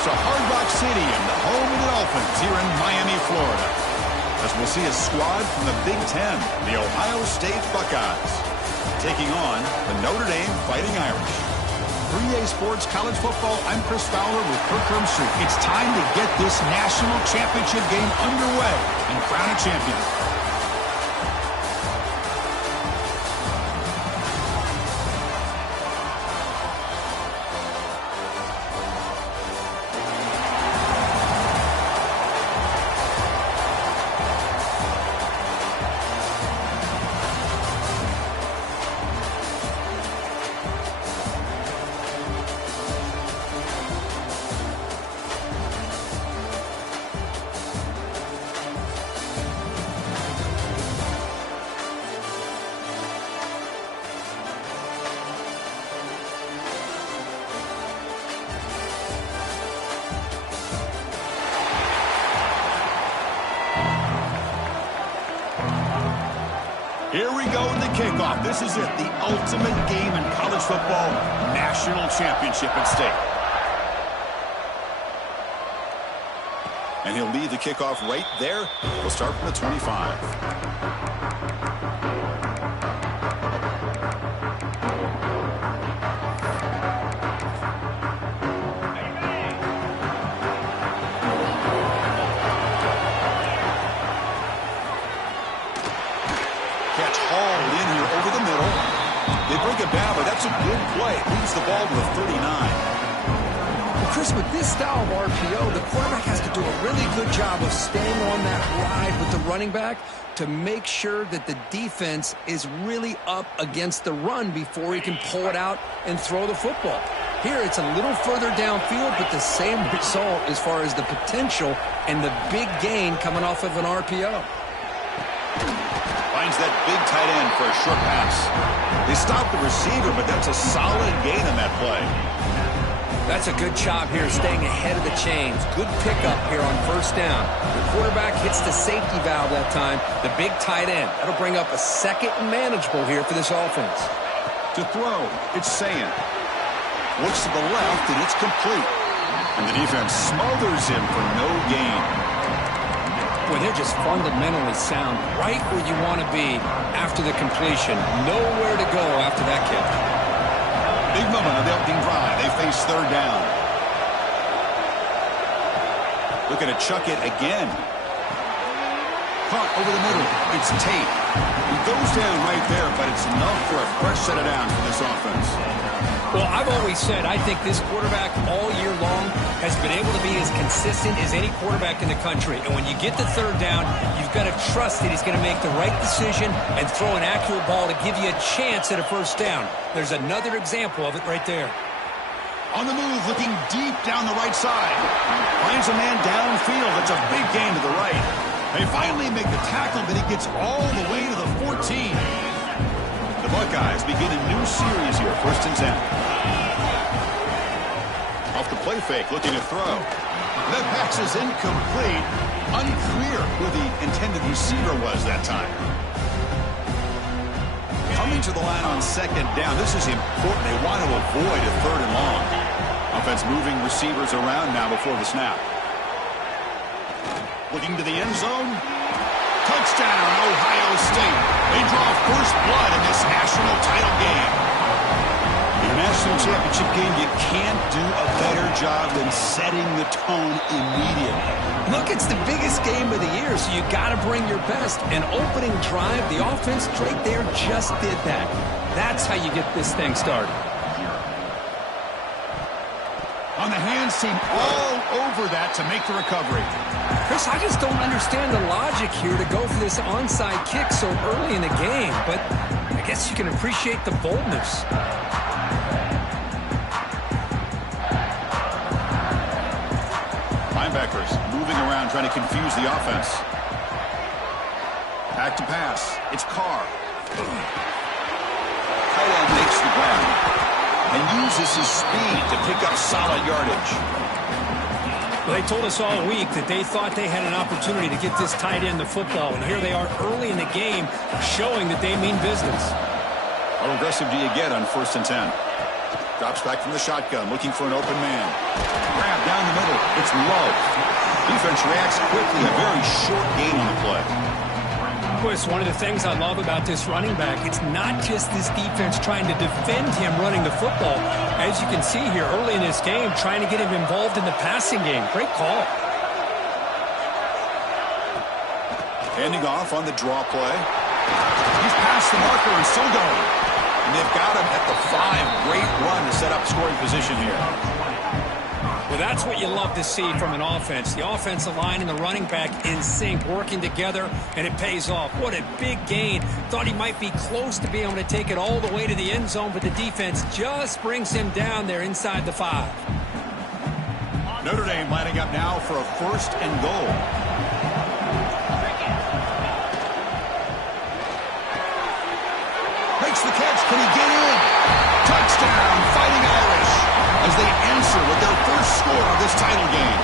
to Hard Rock City and the home of the Dolphins here in Miami, Florida, as we'll see a squad from the Big Ten, the Ohio State Buckeyes, taking on the Notre Dame Fighting Irish. 3A Sports College Football, I'm Chris Fowler with Kirk Herbstreit. It's time to get this national championship game underway and crown a champion. Here we go in the kickoff. This is it, the ultimate game in college football, national championship at stake. And he'll lead the kickoff right there. We'll start from the 25. They bring it down, but that's a good play. Leads the ball to the 39. Well, Chris, with this style of RPO, the quarterback has to do a really good job of staying on that ride with the running back to make sure that the defense is really up against the run before he can pull it out and throw the football. Here, it's a little further downfield, but the same result as far as the potential and the big gain coming off of an RPO. Finds that big tight end for a short pass. They stop the receiver, but that's a solid gain on that play. That's a good job here, staying ahead of the chains. Good pickup here on first down. The quarterback hits the safety valve that time, the big tight end. That'll bring up a second and manageable here for this offense. To throw, it's Sayin. Looks to the left, and it's complete. And the defense smothers him for no gain. Boy, they're just fundamentally sound, right where you want to be after the completion. Nowhere to go after that catch. Big moment on the opening drive. They face third down. Looking to chuck it again. Caught over the middle. It's Tate. He goes down right there, but it's enough for a fresh set of downs for this offense. Well, I've always said I think this quarterback all year long has been able to be as consistent as any quarterback in the country. And when you get the third down, you've got to trust that he's going to make the right decision and throw an accurate ball to give you a chance at a first down. There's another example of it right there. On the move, looking deep down the right side. Finds a man downfield. That's a big gain to the right. They finally make the tackle, but he gets all the way to the 14. The Buckeyes begin a new series here, 1st and 10. Off the play fake, looking to throw. That pass is incomplete. Unclear who the intended receiver was that time. Coming to the line on 2nd down. This is important. They want to avoid a 3rd and long. Offense moving receivers around now before the snap. Looking to the end zone. Touchdown, Ohio State. They draw first blood in this national title game. In a national championship game, you can't do a better job than setting the tone immediately. Look, it's the biggest game of the year, so you got to bring your best. An opening drive, the offense right there just did that. That's how you get this thing started. On the hands team, all over that to make the recovery. Chris, I just don't understand the logic here to go for this onside kick so early in the game, but I guess you can appreciate the boldness. Linebackers moving around, trying to confuse the offense. Back to pass. It's Carr. Tight end makes the grab and uses his speed to pick up solid yardage. Well, they told us all week that they thought they had an opportunity to get this tight end the football, and here they are early in the game showing that they mean business. How aggressive do you get on 1st and 10? Drops back from the shotgun, looking for an open man. Grab down the middle. It's low. Defense reacts quickly. A very short gain on the play. Chris, one of the things I love about this running back, it's not just this defense trying to defend him running the football. As you can see here early in this game, trying to get him involved in the passing game. Great call. Handing off on the draw play. He's past the marker and still going. And they've got him at the 5. Great run to set up scoring position here. Well, that's what you love to see from an offense. The offensive line and the running back in sync, working together, and it pays off. What a big gain. Thought he might be close to being able to take it all the way to the end zone, but the defense just brings him down there inside the 5. Notre Dame lining up now for a 1st and goal. Makes the catch. Can he get in? Touchdown, Fighting Irish, as they answer with their first score of this title game.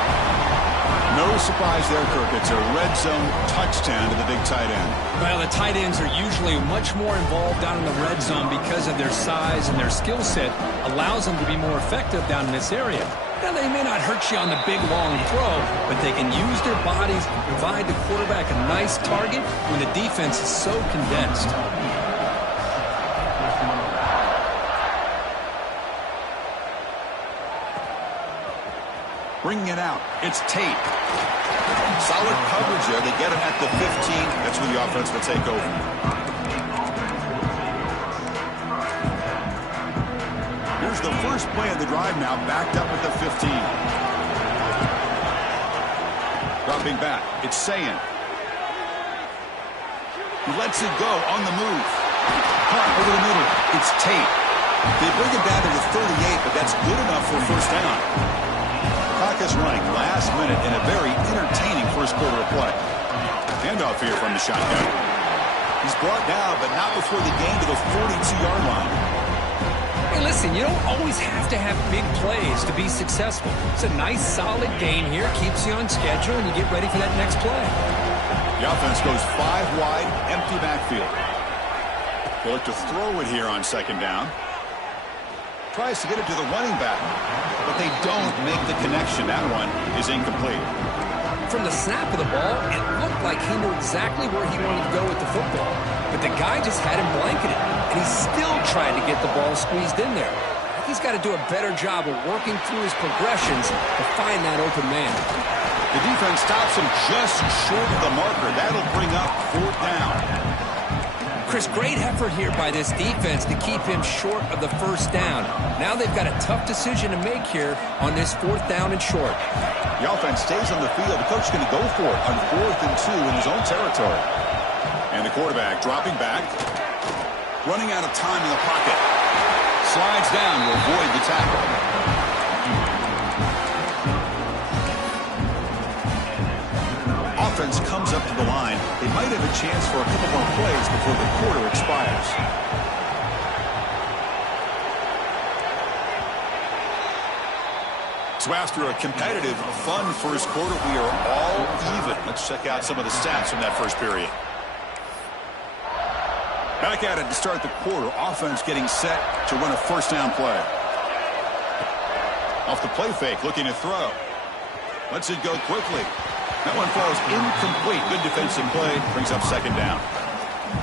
No surprise there, Kirk. It's a red zone touchdown to the big tight end. Well, the tight ends are usually much more involved down in the red zone because of their size and their skill set allows them to be more effective down in this area. Now, they may not hurt you on the big, long throw, but they can use their bodies to provide the quarterback a nice target when the defense is so condensed. Bringing it out. It's Tate. Solid coverage there. They get him at the 15. That's where the offense will take over. Here's the first play of the drive now, backed up at the 15. Dropping back. It's Sayin. He lets it go on the move. Caught over the middle. It's Tate. They bring him down to the 38, but that's good enough for a first down. Clock is running last minute in a very entertaining first quarter of play. Handoff here from the shotgun. He's brought down, but not before the gain to the 42-yard line. Hey, listen, you don't always have to have big plays to be successful. It's a nice, solid gain here. Keeps you on schedule, and you get ready for that next play. The offense goes 5 wide, empty backfield. They look to throw it here on 2nd down. Tries to get it to the running back, but they don't make the connection. That one is incomplete. From the snap of the ball, it looked like he knew exactly where he wanted to go with the football. But the guy just had him blanketed, and he's still trying to get the ball squeezed in there. He's got to do a better job of working through his progressions to find that open man. The defense stops him just short of the marker. That'll bring up 4th down. Chris, great effort here by this defense to keep him short of the first down. Now they've got a tough decision to make here on this 4th down and short. The offense stays on the field. The coach is going to go for it on 4th and 2 in his own territory. And the quarterback dropping back. Running out of time in the pocket. Slides down to avoid the tackle. Offense comes up to the line. They might have a chance for a couple more plays before the quarter expires. So after a competitive, fun first quarter, we are all even. Let's check out some of the stats from that first period. Back at it to start the quarter. Offense getting set to run a first down play. Off the play fake, looking to throw. Lets it go quickly. That one falls incomplete. Good defensive play. Brings up 2nd down.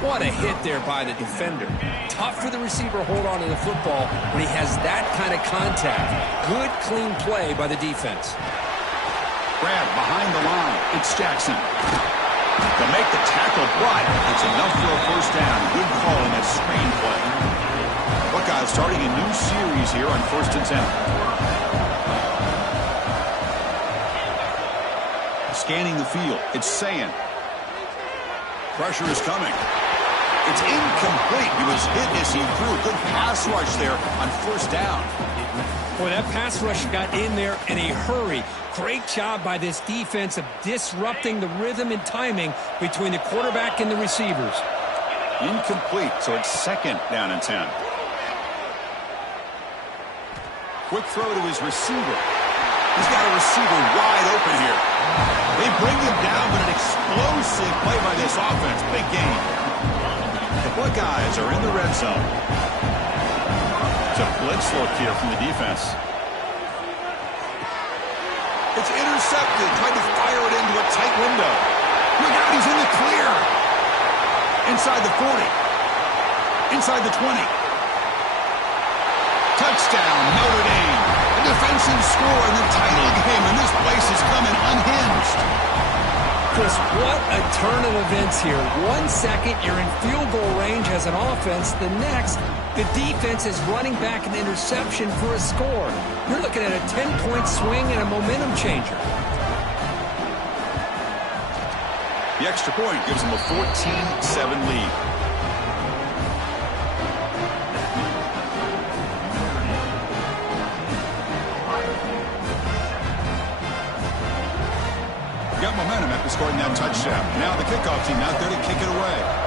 What a hit there by the defender. Tough for the receiver to hold on to the football when he has that kind of contact. Good, clean play by the defense. Grab behind the line. It's Jackson. To make the tackle, but it's enough for a first down. Good call in that screen play. Buckeyes starting a new series here on 1st and 10. Scanning the field. It's Sayin. Pressure is coming. It's incomplete. He was hit as he threw. Good pass rush there on 1st down. Boy, that pass rush got in there in a hurry. Great job by this defense of disrupting the rhythm and timing between the quarterback and the receivers. Incomplete, so it's 2nd down and 10. Quick throw to his receiver. He's got a receiver wide open here. They bring him down, but an explosive play by this offense. Big game. The Buckeyes are in the red zone. It's a blitz look here from the defense. It's intercepted. Tried to fire it into a tight window. Look out, he's in the clear. Inside the 40. Inside the 20. Touchdown, Notre Dame. A defensive score in the title game, and this place is coming unhinged. Chris, what a turn of events here. 1 second, you're in field goal range as an offense. The next, the defense is running back an interception for a score. You're looking at a 10-point swing and a momentum changer. The extra point gives them a 14-7 lead. Got momentum after scoring that touchdown. Now the kickoff team out there to kick it away.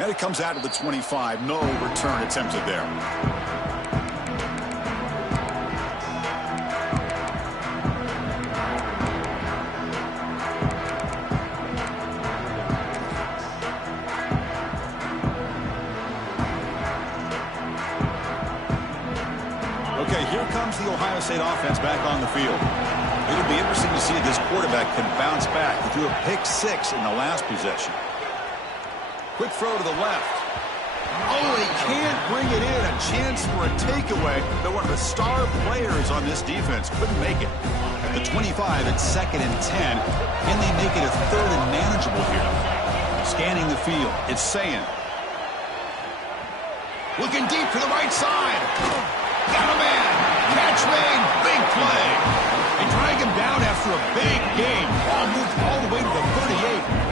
And it comes out to the 25. No return attempted there. Okay, here comes the Ohio State offense back on the field. It'll be interesting to see if this quarterback can bounce back. He threw a pick-6 in the last possession. Quick throw to the left. Oh, he can't bring it in. A chance for a takeaway. But one of the star players on this defense couldn't make it. At the 25, it's 2nd and 10. Can they make it a 3rd and manageable here? Scanning the field. It's saying. Looking deep to the right side. Got a man. Catch made. Big play. They drag him down after a big game. Ball moved all the way to the 38.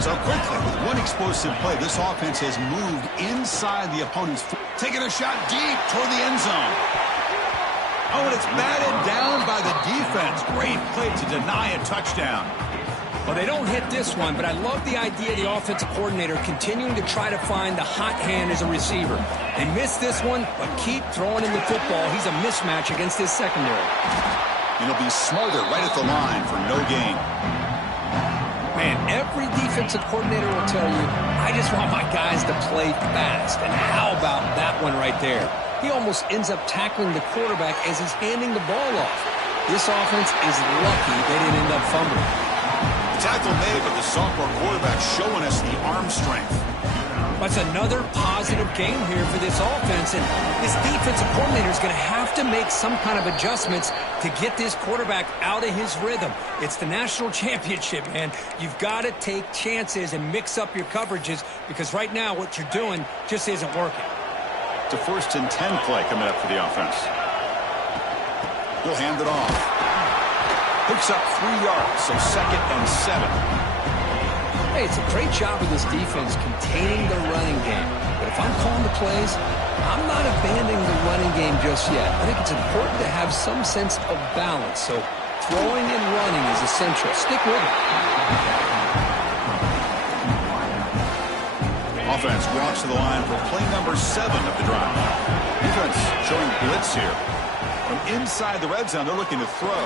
So quickly, with one explosive play, this offense has moved inside the opponent's foot. Taking a shot deep toward the end zone. Oh, and it's batted down by the defense. Great play to deny a touchdown. Well, they don't hit this one, but I love the idea of the offensive coordinator continuing to try to find the hot hand as a receiver. They missed this one, but keep throwing him the football. He's a mismatch against his secondary. It'll be Smother right at the line for no gain. Man, every defensive coordinator will tell you, I just want my guys to play fast. And how about that one right there? He almost ends up tackling the quarterback as he's handing the ball off. This offense is lucky they didn't end up fumbling. The tackle made, but the sophomore quarterback showing us the arm strength. That's another positive game here for this offense, and this defensive coordinator is going to have to make some kind of adjustments to get this quarterback out of his rhythm. It's the national championship, man. You've got to take chances and mix up your coverages because right now what you're doing just isn't working. It's a 1st and 10 play coming up for the offense. He'll hand it off. Picks up 3 yards, so 2nd and 7. Hey, it's a great job of this defense containing the running game. But if I'm calling the plays, I'm not abandoning the running game just yet. I think it's important to have some sense of balance. So throwing and running is essential. Stick with it. Offense walks to the line for play number 7 of the drive. Defense showing blitz here. From inside the red zone, they're looking to throw.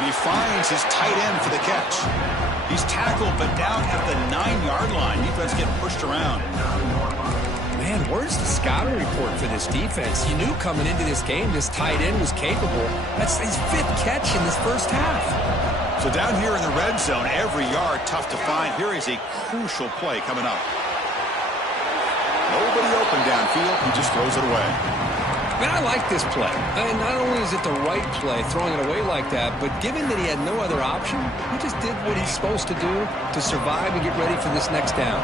And he finds his tight end for the catch. He's tackled, but down at the 9-yard line. Defense getting pushed around. Man, where's the scouting report for this defense? You knew coming into this game this tight end was capable. That's his 5th catch in this first half. So down here in the red zone, every yard tough to find. Here is a crucial play coming up. Nobody open downfield. He just throws it away. Man, I like this play. And not only is it the right play, throwing it away like that, but given that he had no other option, he just did what he's supposed to do to survive and get ready for this next down.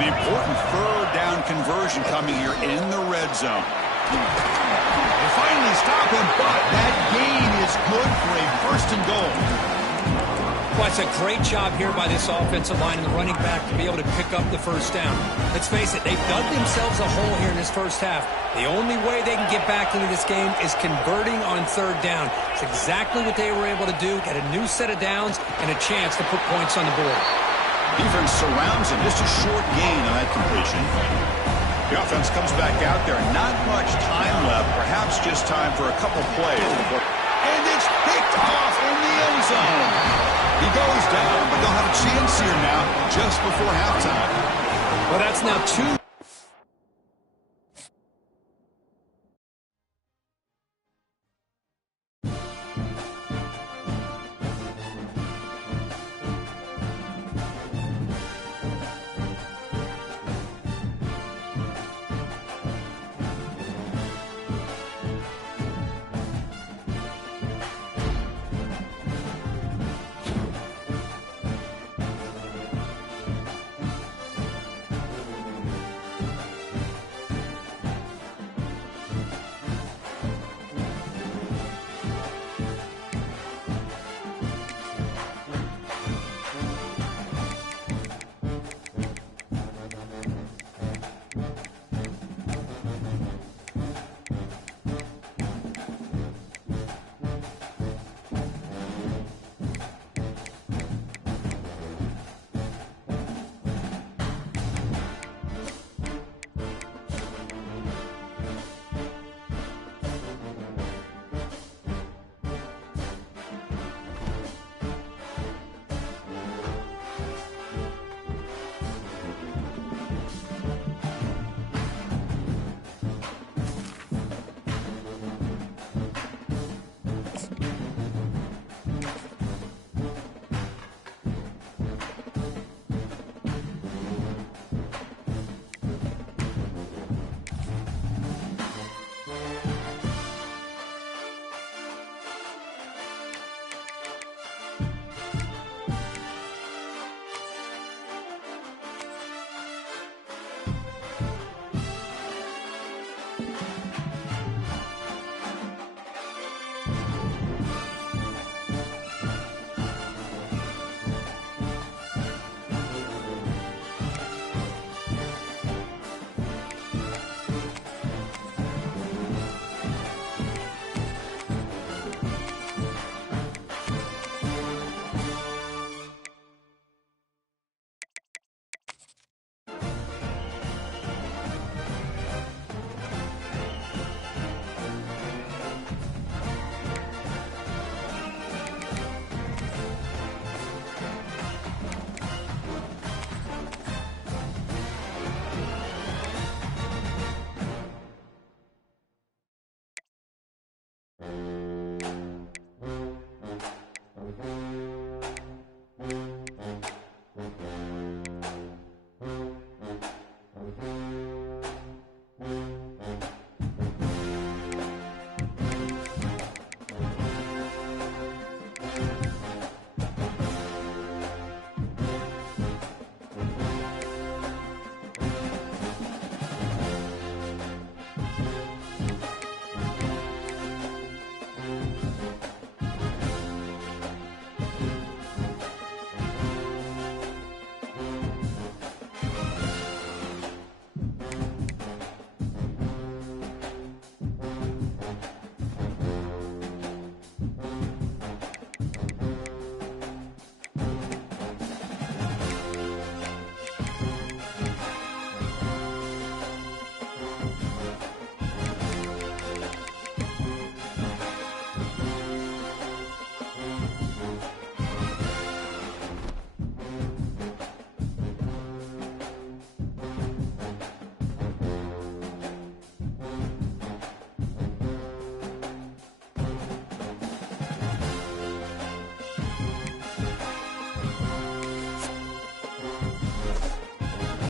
An important 3rd down conversion coming here in the red zone. They finally stop him, but that gain is good for a 1st and goal. Well, it's a great job here by this offensive line and the running back to be able to pick up the 1st down. Let's face it, they've dug themselves a hole here in this first half. The only way they can get back into this game is converting on 3rd down. It's exactly what they were able to do, get a new set of downs and a chance to put points on the board. Defense surrounds him, just a short gain on that completion. The offense comes back out there, not much time left, perhaps just time for a couple plays before. And it's picked off in the end zone. He goes down, but they'll have a chance here now just before halftime. Well, that's now two